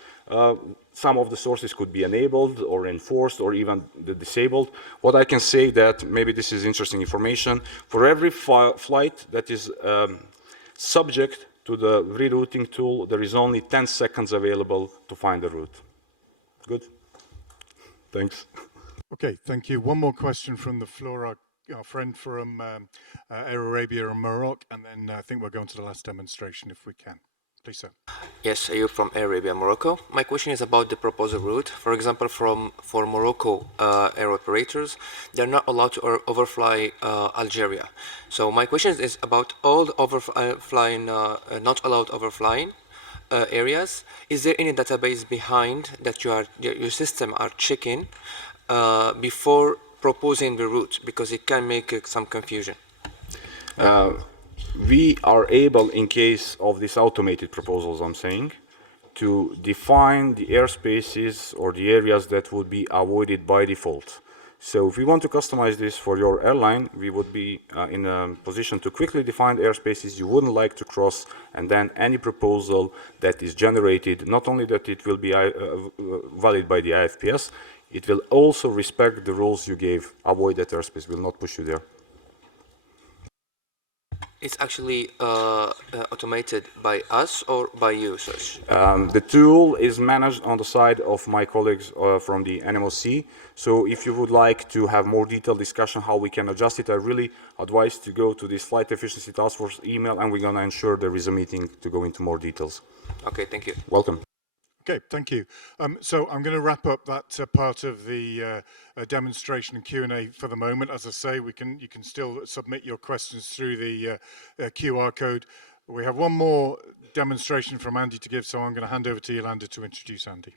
some of the sources could be enabled or enforced or even disabled. What I can say that, maybe this is interesting information, for every flight that is subject to the rerouting tool, there is only 10 seconds available to find the route. Good? Thanks. Okay, thank you. One more question from the floor, our friend from Air Arabia and Morocco, and then I think we'll go on to the last demonstration if we can. Please, sir. Yes, Ayub from Air Arabia, Morocco. My question is about the proposed route. For example, for Morocco air operators, they're not allowed to overfly Algeria. So my question is about all the not allowed overflying areas. Is there any database behind that your system are checking before proposing the route, because it can make some confusion? We are able, in case of these automated proposals I'm saying, to define the airspaces or the areas that would be avoided by default. So if we want to customize this for your airline, we would be in a position to quickly define airspaces you wouldn't like to cross, and then any proposal that is generated, not only that it will be valid by the IFPS, it will also respect the rules you gave. Avoid that airspace, will not push you there. It's actually automated by us or by users? The tool is managed on the side of my colleagues from the NMOC. So if you would like to have more detailed discussion how we can adjust it, I really advise to go to this Flight Efficiency Task Force email, and we're going to ensure there is a meeting to go into more details. Okay, thank you. Welcome. Okay, thank you. So I'm going to wrap up that part of the demonstration and Q&A for the moment. As I say, you can still submit your questions through the QR code. We have one more demonstration from Andy to give, so I'm going to hand over to Yolanda to introduce Andy.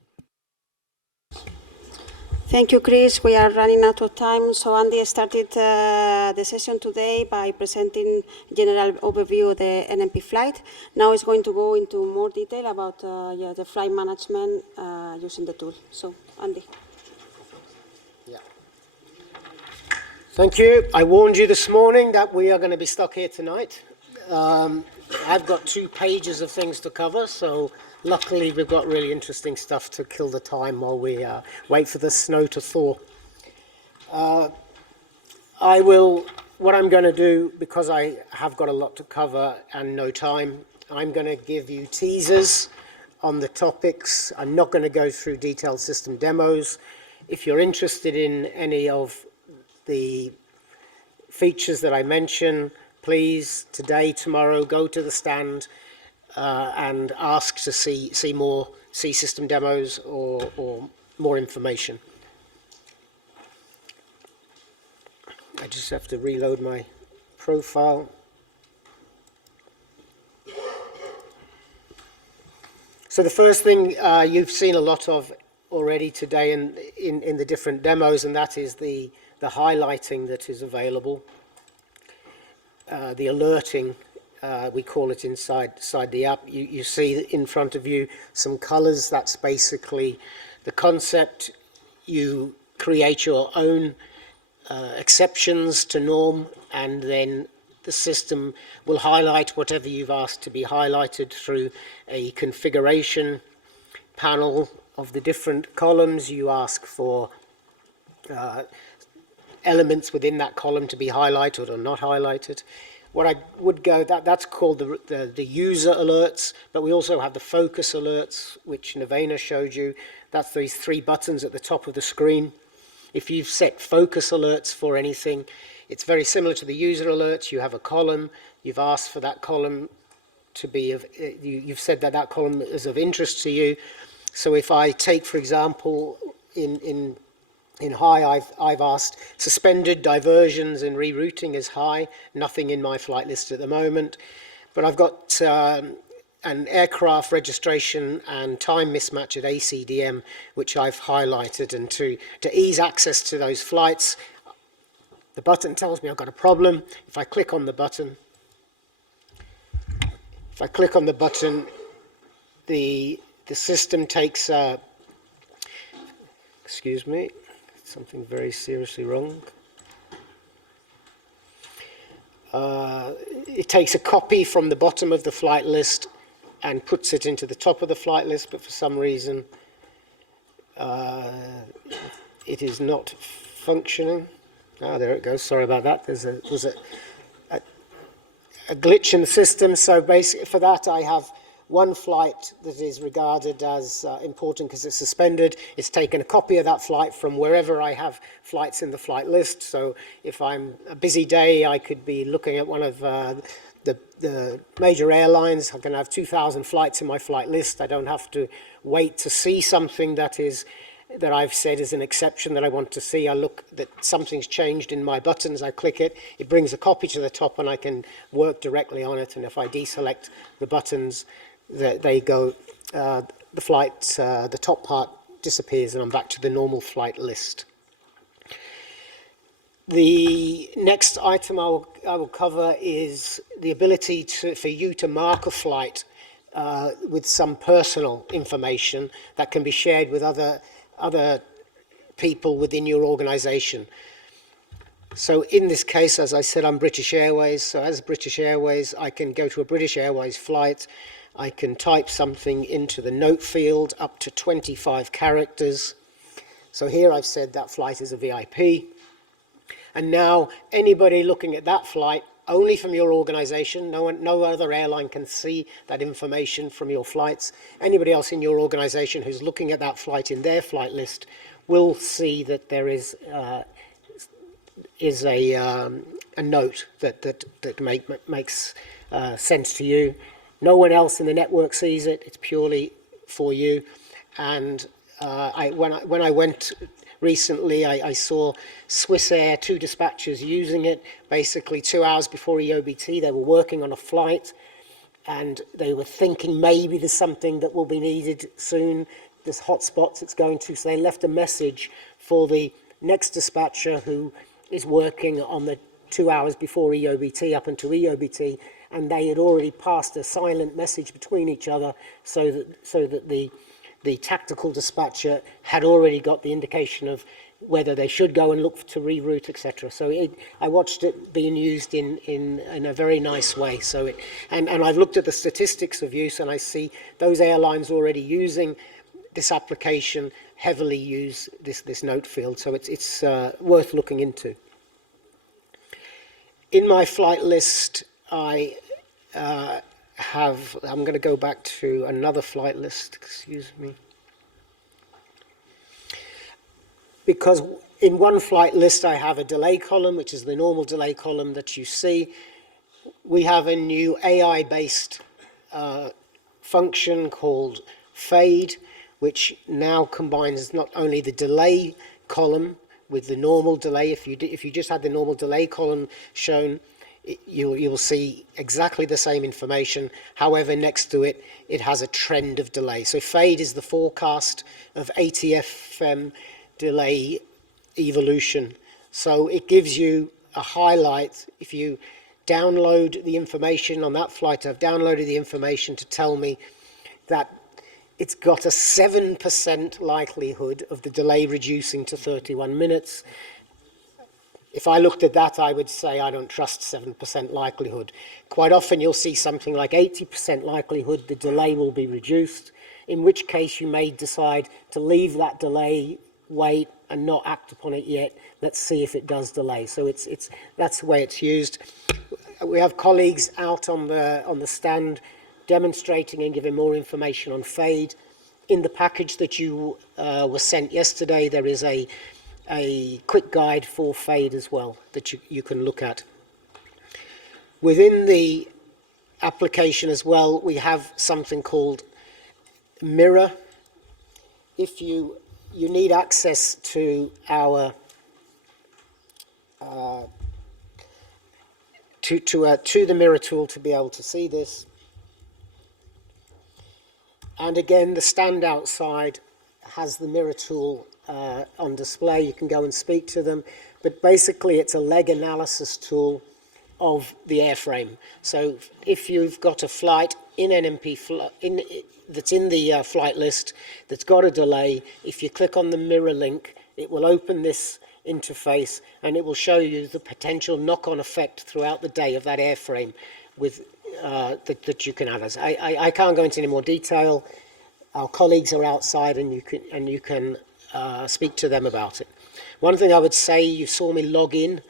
Thank you, Chris. We are running out of time. So Andy started the session today by presenting a general overview of the NMP flight. Now he's going to go into more detail about the flight management using the tool. So, Andy. Yeah. Thank you. I warned you this morning that we are going to be stuck here tonight. I've got 2 pages of things to cover, so luckily we've got really interesting stuff to kill the time while we wait for the snow to thaw. What I'm going to do, because I have got a lot to cover and no time, I'm going to give you teasers on the topics. I'm not going to go through detailed system demos. If you're interested in any of the features that I mention, please, today, tomorrow, go to the stand and ask to see system demos or more information. I just have to reload my profile. So the first thing you've seen a lot of already today in the different demos, and that is the highlighting that is available. The alerting, we call it inside the app. You see in front of you some colors. That's basically the concept. You create your own exceptions to norm, and then the system will highlight whatever you've asked to be highlighted through a configuration panel of the different columns. You ask for elements within that column to be highlighted or not highlighted. What I would go, that's called the user alerts, but we also have the focus alerts, which Nevena showed you. That's these 3 buttons at the top of the screen. If you've set focus alerts for anything, it's very similar to the user alerts. You have a column, you've asked for that column to be you've said that column is of interest to you. So if I take, for example, in high, I've asked suspended diversions and rerouting is high, nothing in my flight list at the moment, but I've got an aircraft registration and time mismatch at ACDM, which I've highlighted, and to ease access to those flights, the button tells me I've got a problem. If I click on the button, the system takes, excuse me, something very seriously wrong. It takes a copy from the bottom of the flight list and puts it into the top of the flight list, but for some reason it is not functioning. There it goes. Sorry about that. There was a glitch in the system. So basically for that I have one flight that is regarded as important because it's suspended. It's taken a copy of that flight from wherever I have flights in the flight list. So if I'm a busy day, I could be looking at one of the major airlines. I can have 2,000 flights in my flight list. I don't have to wait to see something that I've said is an exception that I want to see. I look that something's changed in my buttons, I click it, it brings a copy to the top and I can work directly on it. And if I deselect the buttons, they go, the flight, the top part disappears and I'm back to the normal flight list. The next item I will cover is the ability for you to mark a flight with some personal information that can be shared with other people within your organization. So in this case, as I said, I'm British Airways. So as British Airways, I can go to a British Airways flight. I can type something into the note field up to 25 characters. So here I've said that flight is a VIP. And now anybody looking at that flight, only from your organization, no other airline can see that information from your flights. Anybody else in your organization who's looking at that flight in their flight list will see that there is a note that makes sense to you. No one else in the network sees it. It's purely for you. And when I went recently, I saw Swiss Air, 2 dispatchers using it. Basically 2 hours before EOBT, they were working on a flight and they were thinking maybe there's something that will be needed soon. There's hotspots it's going to. So they left a message for the next dispatcher who is working on the 2 hours before EOBT up until EOBT, and they had already passed a silent message between each other so that the tactical dispatcher had already got the indication of whether they should go and look to reroute, etc. So I watched it being used in a very nice way. So and I've looked at the statistics of use, and I see those airlines already using this application heavily use this note field. So it's worth looking into. In my flight list, I'm going to go back to another flight list. Excuse me. Because in one flight list I have a delay column, which is the normal delay column that you see. We have a new AI-based function called fade, which now combines not only the delay column with the normal delay. If you just had the normal delay column shown, you will see exactly the same information. However, next to it, it has a trend of delay. So fade is the forecast of ATF delay evolution. So it gives you a highlight. If you download the information on that flight, I've downloaded the information to tell me that it's got a 7% likelihood of the delay reducing to 31 minutes. If I looked at that, I would say I don't trust 7% likelihood. Quite often you'll see something like 80% likelihood the delay will be reduced, in which case you may decide to leave that delay, wait, and not act upon it yet. Let's see if it does delay. So that's the way it's used. We have colleagues out on the stand demonstrating and giving more information on fade. In the package that you were sent yesterday, there is a quick guide for fade as well that you can look at. Within the application as well, we have something called mirror. If you need access to our to the mirror tool to be able to see this. And again, the stand outside has the mirror tool on display. You can go and speak to them. But basically, it's a leg analysis tool of the airframe. So if you've got a flight in NMP that's in the flight list that's got a delay, if you click on the mirror link, it will open this interface and it will show you the potential knock-on effect throughout the day of that airframe with that you can analyze. I can't go into any more detail. Our colleagues are outside and you can speak to them about it. One thing I would say, you saw me log in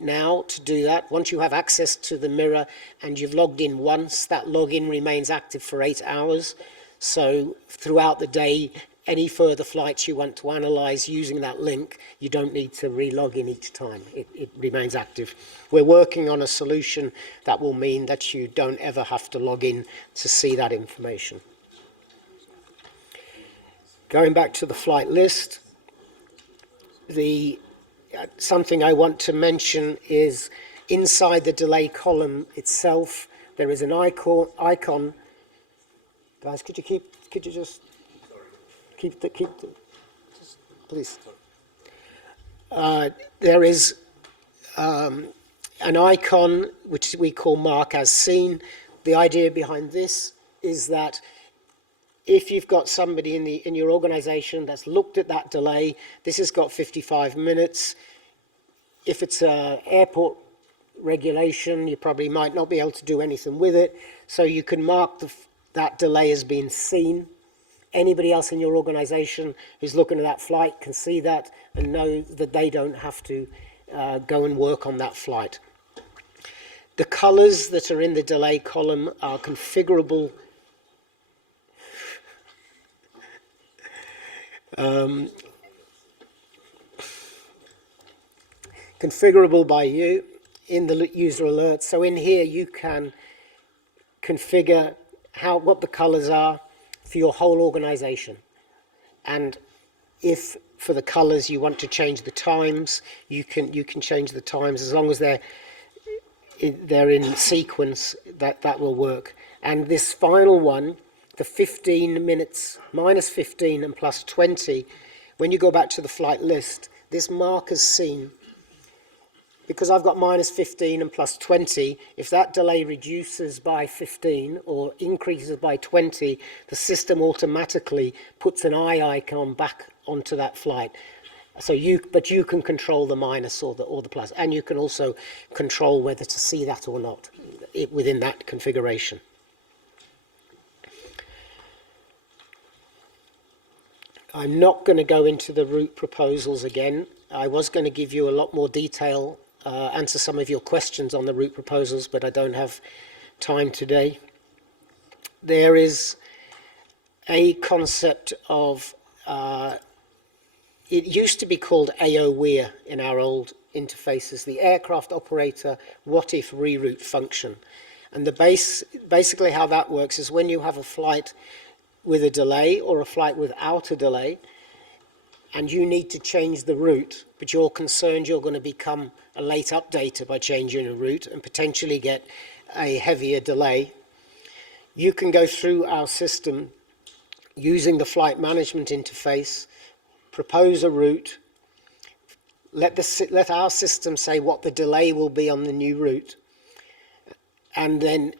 now to do that. Once you have access to the mirror and you've logged in once, that login remains active for 8 hours. So throughout the day, any further flights you want to analyze using that link, you don't need to re-log in each time. It remains active. We're working on a solution that will mean that you don't ever have to log in to see that information. Going back to the flight list, something I want to mention is inside the delay column itself, there is an icon. Guys, could you just keep the just, please. There is an icon which we call mark as seen. The idea behind this is that if you've got somebody in your organization that's looked at that delay, this has got 55 minutes. If it's an airport regulation, you probably might not be able to do anything with it. So you can mark that delay as being seen. Anybody else in your organization who's looking at that flight can see that and know that they don't have to go and work on that flight. The colors that are in the delay column are configurable. Configurable by you in the user alert. So in here you can configure what the colors are for your whole organization. And if for the colors you want to change the times, you can change the times as long as they're in sequence, that will work. And this final one, the 15 minutes, minus 15 and plus 20, when you go back to the flight list, this mark as seen, because I've got minus 15 and plus 20, if that delay reduces by 15 or increases by 20, the system automatically puts an eye icon back onto that flight. So but you can control the minus or the plus, and you can also control whether to see that or not within that configuration. I'm not going to go into the route proposals again. I was going to give you a lot more detail, answer some of your questions on the route proposals, but I don't have time today. There is a concept of, it used to be called AOWER in our old interfaces, the aircraft operator what if reroute function. And basically how that works is when you have a flight with a delay or a flight without a delay, and you need to change the route, but you're concerned you're going to become a late updater by changing a route and potentially get a heavier delay, you can go through our system using the flight management interface, propose a route, let our system say what the delay will be on the new route, and then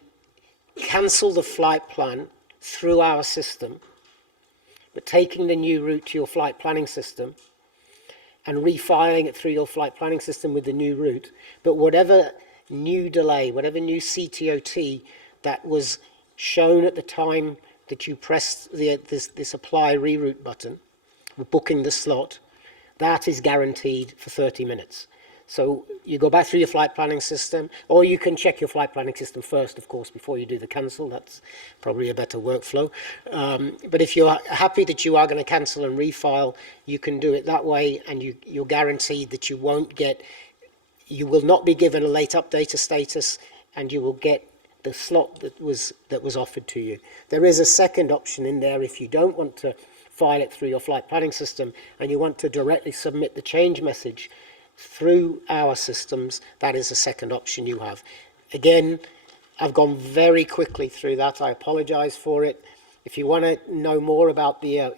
cancel the flight plan through our system, but taking the new route to your flight planning system and refiling it through your flight planning system with the new route. But whatever new delay, whatever new CTOT that was shown at the time that you pressed this apply reroute button, booking the slot, that is guaranteed for 30 minutes. So you go back through your flight planning system, or you can check your flight planning system first, of course, before you do the cancel. That's probably a better workflow. But if you're happy that you are going to cancel and refile, you can do it that way, and you're guaranteed that you will not be given a late updater status, and you will get the slot that was offered to you. There is a second option in there if you don't want to file it through your flight planning system and you want to directly submit the change message through our systems. That is a second option you have. Again, I've gone very quickly through that. I apologize for it. If you want to know more about the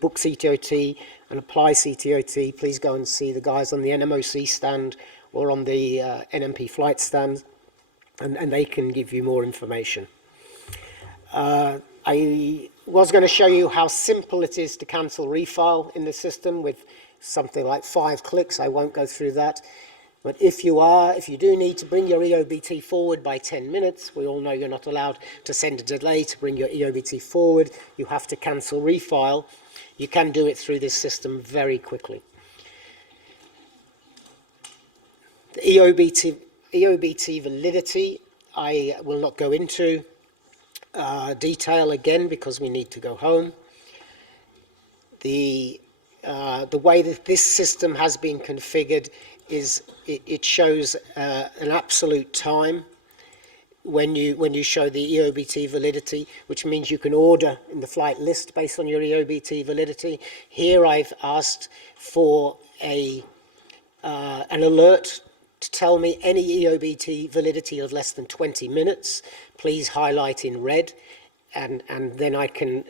book CTOT and apply CTOT, please go and see the guys on the NMOC stand or on the NMP flight stand, and they can give you more information. I was going to show you how simple it is to cancel refile in the system with something like 5 clicks. I won't go through that. But if you do need to bring your EOBT forward by 10 minutes, we all know you're not allowed to send a delay to bring your EOBT forward. You have to cancel refile. You can do it through this system very quickly. The EOBT validity, I will not go into detail again because we need to go home. The way that this system has been configured is it shows an absolute time when you show the EOBT validity, which means you can order in the flight list based on your EOBT validity. Here I've asked for an alert to tell me any EOBT validity of less than 20 minutes. Please highlight in red, and then I can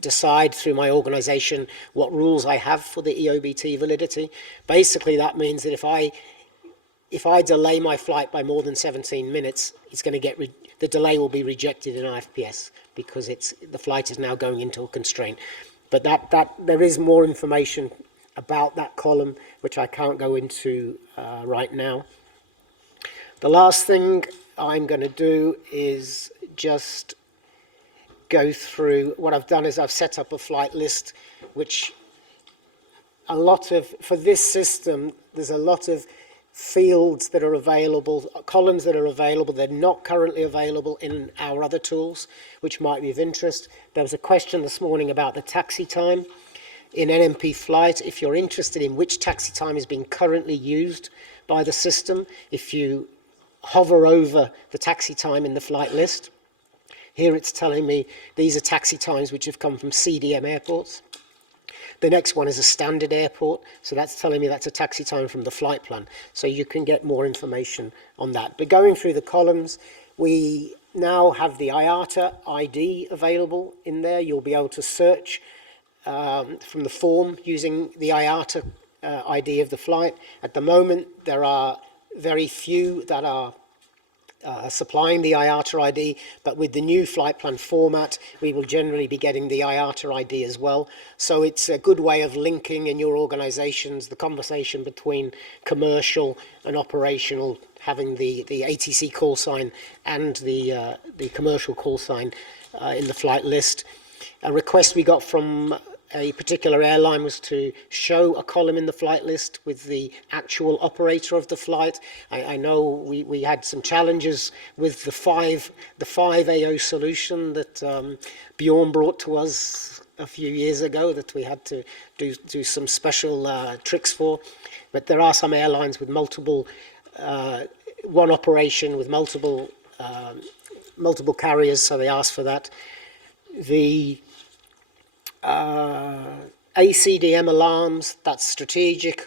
decide through my organization what rules I have for the EOBT validity. Basically, that means that if I delay my flight by more than 17 minutes, it's going to get the delay will be rejected in IFPS because the flight is now going into a constraint. But that there is more information about that column which I can't go into right now. The last thing I'm going to do is just go through what I've done is I've set up a flight list, which for this system, there's a lot of fields that are available, columns that are available. They're not currently available in our other tools, which might be of interest. There was a question this morning about the taxi time in NMP flight. If you're interested in which taxi time is being currently used by the system, if you hover over the taxi time in the flight list, here it's telling me these are taxi times which have come from CDM airports. The next one is a standard airport, so that's telling me that's a taxi time from the flight plan. So you can get more information on that. But going through the columns, we now have the IATA ID available in there. You'll be able to search from the form using the IATA ID of the flight. At the moment, there are very few that are supplying the IATA ID, but with the new flight plan format, we will generally be getting the IATA ID as well. So it's a good way of linking in your organizations the conversation between commercial and operational, having the ATC call sign and the commercial call sign in the flight list. A request we got from a particular airline was to show a column in the flight list with the actual operator of the flight. I know we had some challenges with the 5 AO solution that Bjorn brought to us a few years ago that we had to do some special tricks for. But there are some airlines with multiple, one operation with multiple carriers, so they asked for that. The ACDM alarms, that's strategic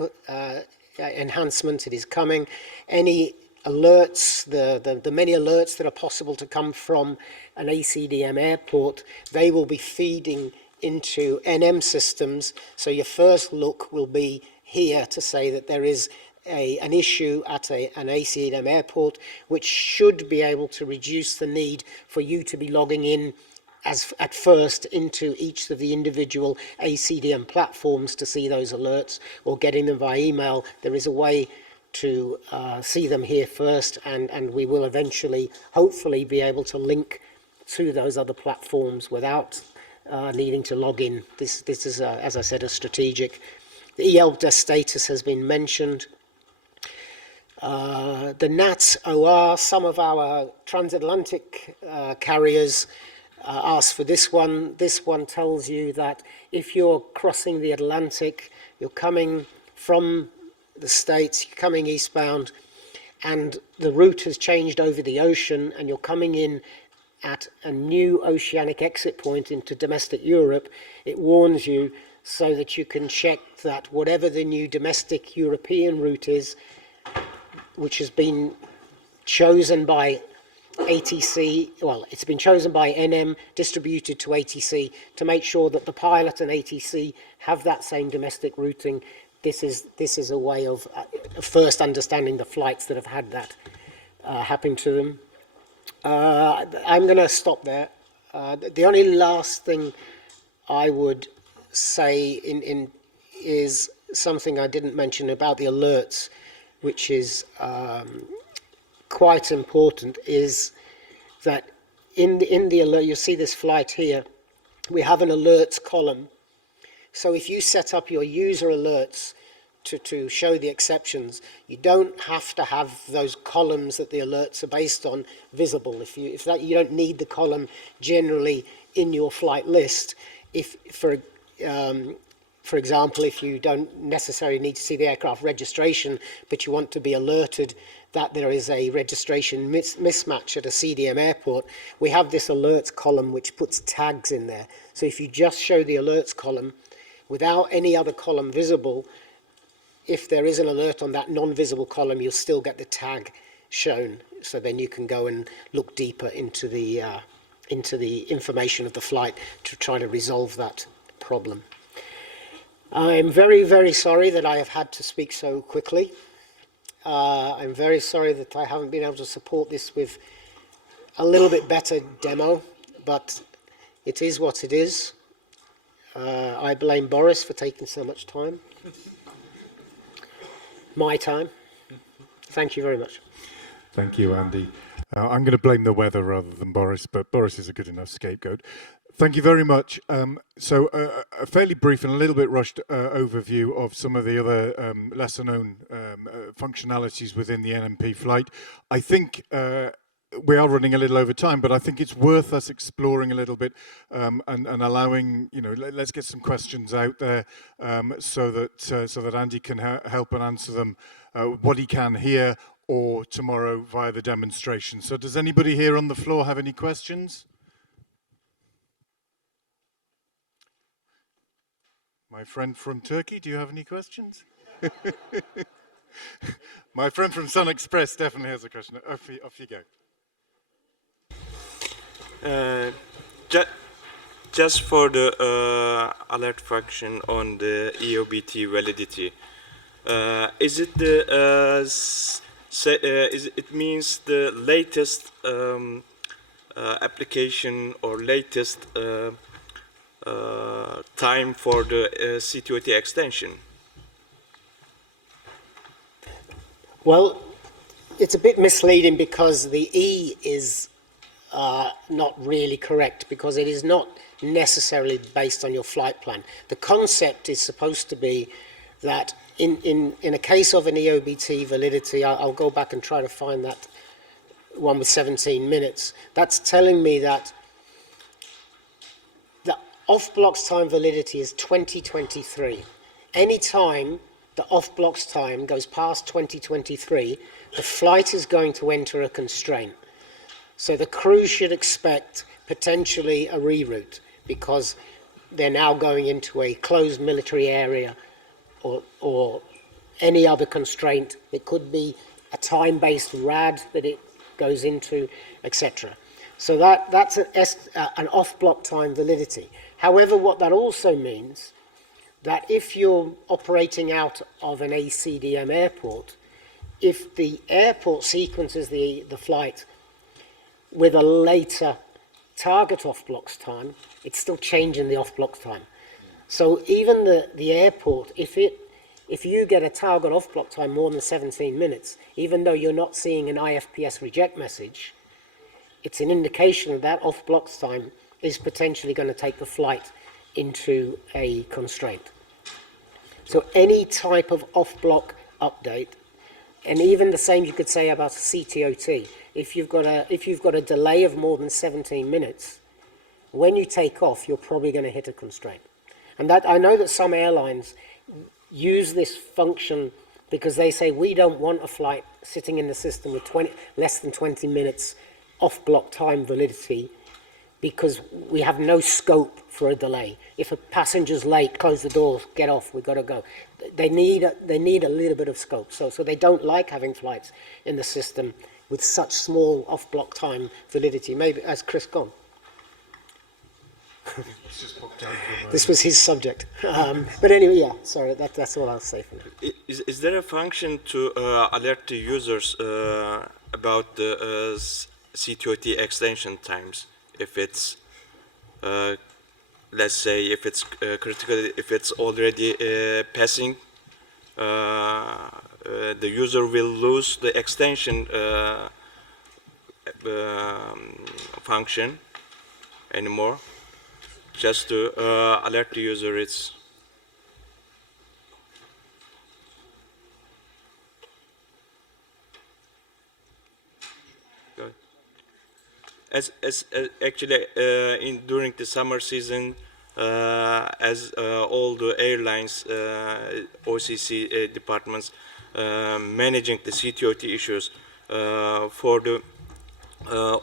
enhancement, it is coming. Any alerts, the many alerts that are possible to come from an ACDM airport, they will be feeding into NM systems. So your first look will be here to say that there is an issue at an ACDM airport, which should be able to reduce the need for you to be logging in at first into each of the individual ACDM platforms to see those alerts, or getting them via email. There is a way to see them here first, and we will eventually, hopefully, be able to link to those other platforms without needing to log in. This is, as I said, a strategic. The EL status has been mentioned. The NATS OR, some of our transatlantic carriers asked for this one. This one tells you that if you're crossing the Atlantic, you're coming from the States, you're coming eastbound, and the route has changed over the ocean, and you're coming in at a new oceanic exit point into domestic Europe, it warns you so that you can check that whatever the new domestic European route is, which has been chosen by ATC, well, it's been chosen by NM, distributed to ATC, to make sure that the pilot and ATC have that same domestic routing. This is a way of first understanding the flights that have had that happen to them. I'm going to stop there. The only last thing I would say is something I didn't mention about the alerts, which is quite important, is that in the alert, you see this flight here, we have an alerts column. So if you set up your user alerts to show the exceptions, you don't have to have those columns that the alerts are based on visible. If that, you don't need the column generally in your flight list. If for example, if you don't necessarily need to see the aircraft registration, but you want to be alerted that there is a registration mismatch at a CDM airport, we have this alerts column which puts tags in there. So if you just show the alerts column without any other column visible, if there is an alert on that non-visible column, you'll still get the tag shown. So then you can go and look deeper into the information of the flight to try to resolve that problem. I'm very, very sorry that I have had to speak so quickly. I'm very sorry that I haven't been able to support this with a little bit better demo, but it is what it is. I blame Boris for taking so much time. My time. Thank you very much. Thank you, Andy. I'm going to blame the weather rather than Boris, but Boris is a good enough scapegoat. Thank you very much. So a fairly brief and a little bit rushed overview of some of the other lesser known functionalities within the NMP flight. I think we are running a little over time, but I think it's worth us exploring a little bit and allowing, let's get some questions out there so that Andy can help and answer them what he can here or tomorrow via the demonstration. So does anybody here on the floor have any questions? My friend from Turkey, do you have any questions? My friend from Sun Express definitely has a question. Off you go. Just for the alert function on the EOBT validity, is it the it means the latest application or latest time for the CTOT extension? Well, it's a bit misleading because the E is not really correct because it is not necessarily based on your flight plan. The concept is supposed to be that in a case of an EOBT validity, I'll go back and try to find that one with 17 minutes. That's telling me that the off-blocks time validity is 2023. Any time the off-blocks time goes past 2023, the flight is going to enter a constraint. So the crew should expect potentially a reroute because they're now going into a closed military area or any other constraint. It could be a time-based RAD that it goes into, etc. So that's an off-block time validity. However, what that also means that if you're operating out of an ACDM airport, if the airport sequences the flight with a later target off-blocks time, it's still changing the off-blocks time. So even the airport, if you get a target off-block time more than 17 minutes, even though you're not seeing an IFPS reject message, it's an indication that off-blocks time is potentially going to take the flight into a constraint. So any type of off-block update, and even the same you could say about CTOT. If you've got a delay of more than 17 minutes, when you take off, you're probably going to hit a constraint. And that I know that some airlines use this function because they say we don't want a flight sitting in the system with less than 20 minutes off-block time validity because we have no scope for a delay. If a passenger's late, close the doors, get off, we've got to go. They need a little bit of scope. So they don't like having flights in the system with such small off-block time validity. Maybe, as Chris gone? This was his subject. But anyway, yeah, sorry, that's all I'll say for now. Is there a function to alert the users about the CTOT extension times? If it's, let's say, if it's critical, if it's already passing, the user will lose the extension function anymore. Just to alert the user, it's good. As actually during the summer season, as all the airlines, OCC departments managing the CTOT issues for the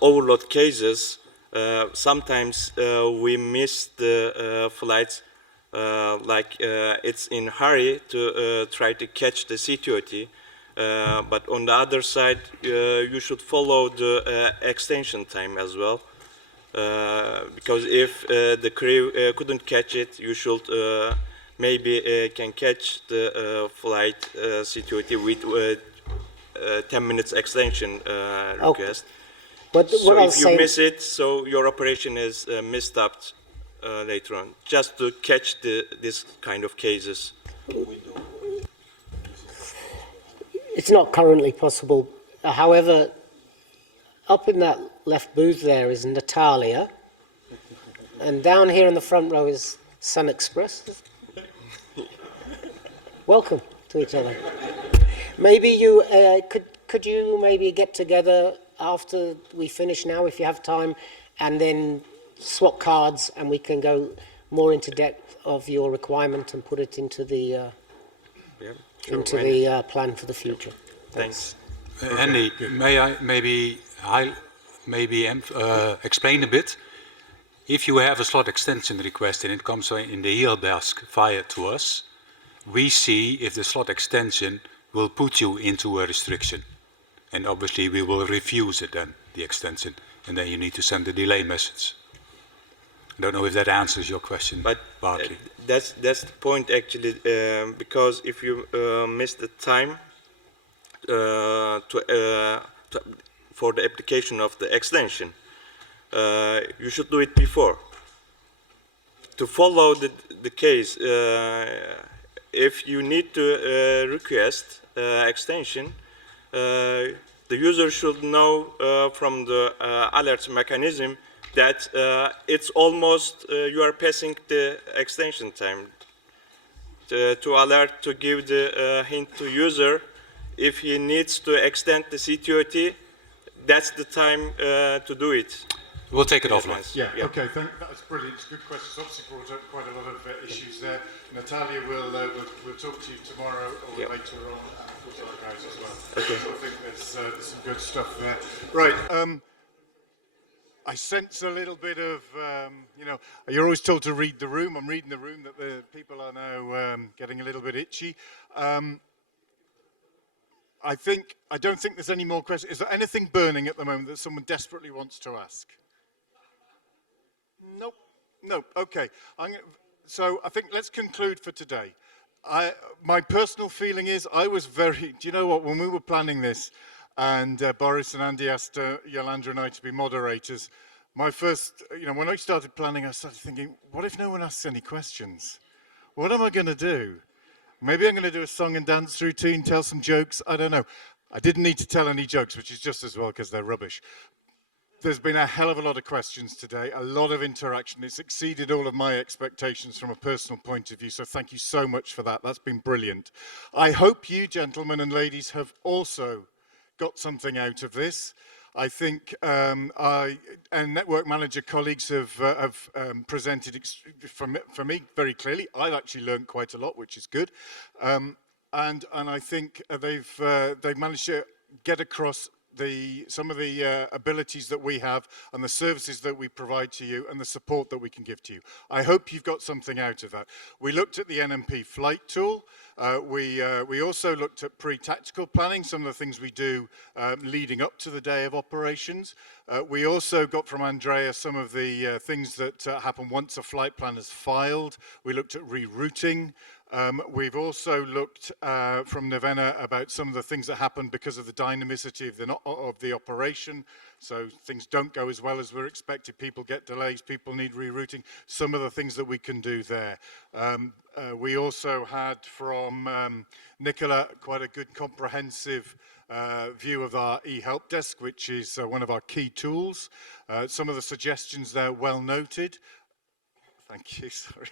overload cases. Sometimes we miss the flights, like it's in hurry to try to catch the CTOT, but on the other side, you should follow the extension time as well, because if the crew couldn't catch it, you should maybe can catch the flight CTOT with 10 minutes extension request. So if you miss it, so your operation is missed up later on, just to catch this kind of cases. It's not currently possible. However, up in that left booth there is Natalia, and down here in the front row is Sun Express. Welcome to each other. Maybe you could you maybe get together after we finish now, if you have time, and then swap cards, and we can go more into depth of your requirement and put it into the plan for the future. Thanks. Andy, may I maybe explain a bit? If you have a slot extension request and it comes in the help desk via to us, we see if the slot extension will put you into a restriction. And obviously we will refuse it then, the extension, and then you need to send a delay message. I don't know if that answers your question, but partly. That's the point actually, because if you miss the time, for the application of the extension. You should do it before. To follow the case, if you need to request extension, the user should know from the alert mechanism that it's almost you are passing the extension time. To alert, to give the hint to user, if he needs to extend the CTOT, that's the time to do it. We'll take it offline. Yeah, okay, that's brilliant. It's a good question. It's obviously brought up quite a lot of issues there. Natalia will talk to you tomorrow or later on with our guys as well. Okay. So I think there's some good stuff there. Right, I sense a little bit of, you know, you're always told to read the room. I'm reading the room that the people are now getting a little bit itchy. I don't think there's any more questions. Is there anything burning at the moment that someone desperately wants to ask? Nope. Nope. Okay. So I think let's conclude for today. My personal feeling is I was very, do you know what, when we were planning this and Boris and Andy asked Yolanda and I to be moderators, my first, you know, when I started planning, I started thinking, what if no one asks any questions? What am I going to do? Maybe I'm going to do a song and dance routine, tell some jokes, I don't know. I didn't need to tell any jokes, which is just as well because they're rubbish. There's been a hell of a lot of questions today, a lot of interaction. It's exceeded all of my expectations from a personal point of view, so thank you so much for that. That's been brilliant. I hope you, gentlemen and ladies, have also got something out of this. I think I and network manager colleagues have presented for me very clearly. I've actually learned quite a lot, which is good, and I think they've managed to get across some of the abilities that we have and the services that we provide to you and the support that we can give to you. I hope you've got something out of that. We looked at the NMP flight tool. We also looked at pre-tactical planning, some of the things we do leading up to the day of operations. We also got from Andrea some of the things that happen once a flight plan is filed. We looked at rerouting. We've also looked from Nevena about some of the things that happen because of the dynamicity of the operation. So things don't go as well as we're expected. People get delays, people need rerouting. Some of the things that we can do there. We also had from Nicola quite a good comprehensive view of our e-help desk, which is one of our key tools. Some of the suggestions there well noted. Thank you, sorry.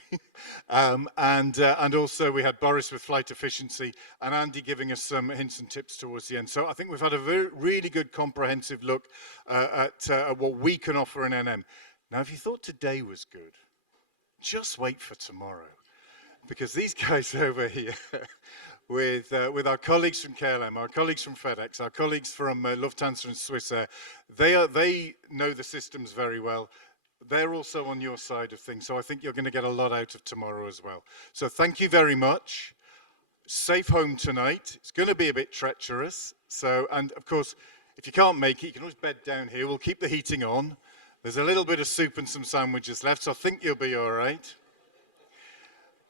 And also we had Boris with flight efficiency and Andy giving us some hints and tips towards the end. So I think we've had a really good comprehensive look at what we can offer in NM. Now, if you thought today was good, just wait for tomorrow. Because these guys over here, with our colleagues from KLM, our colleagues from FedEx, our colleagues from Lufthansa and Swissair, they know the systems very well. They're also on your side of things, so I think you're going to get a lot out of tomorrow as well. So thank you very much. Safe home tonight. It's going to be a bit treacherous. So, and of course, if you can't make it, you can always bed down here. We'll keep the heating on. There's a little bit of soup and some sandwiches left, so I think you'll be all right.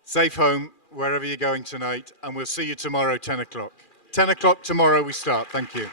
Safe home, wherever you're going tonight, and we'll see you tomorrow, 10 o'clock. 10 o'clock tomorrow we start. Thank you.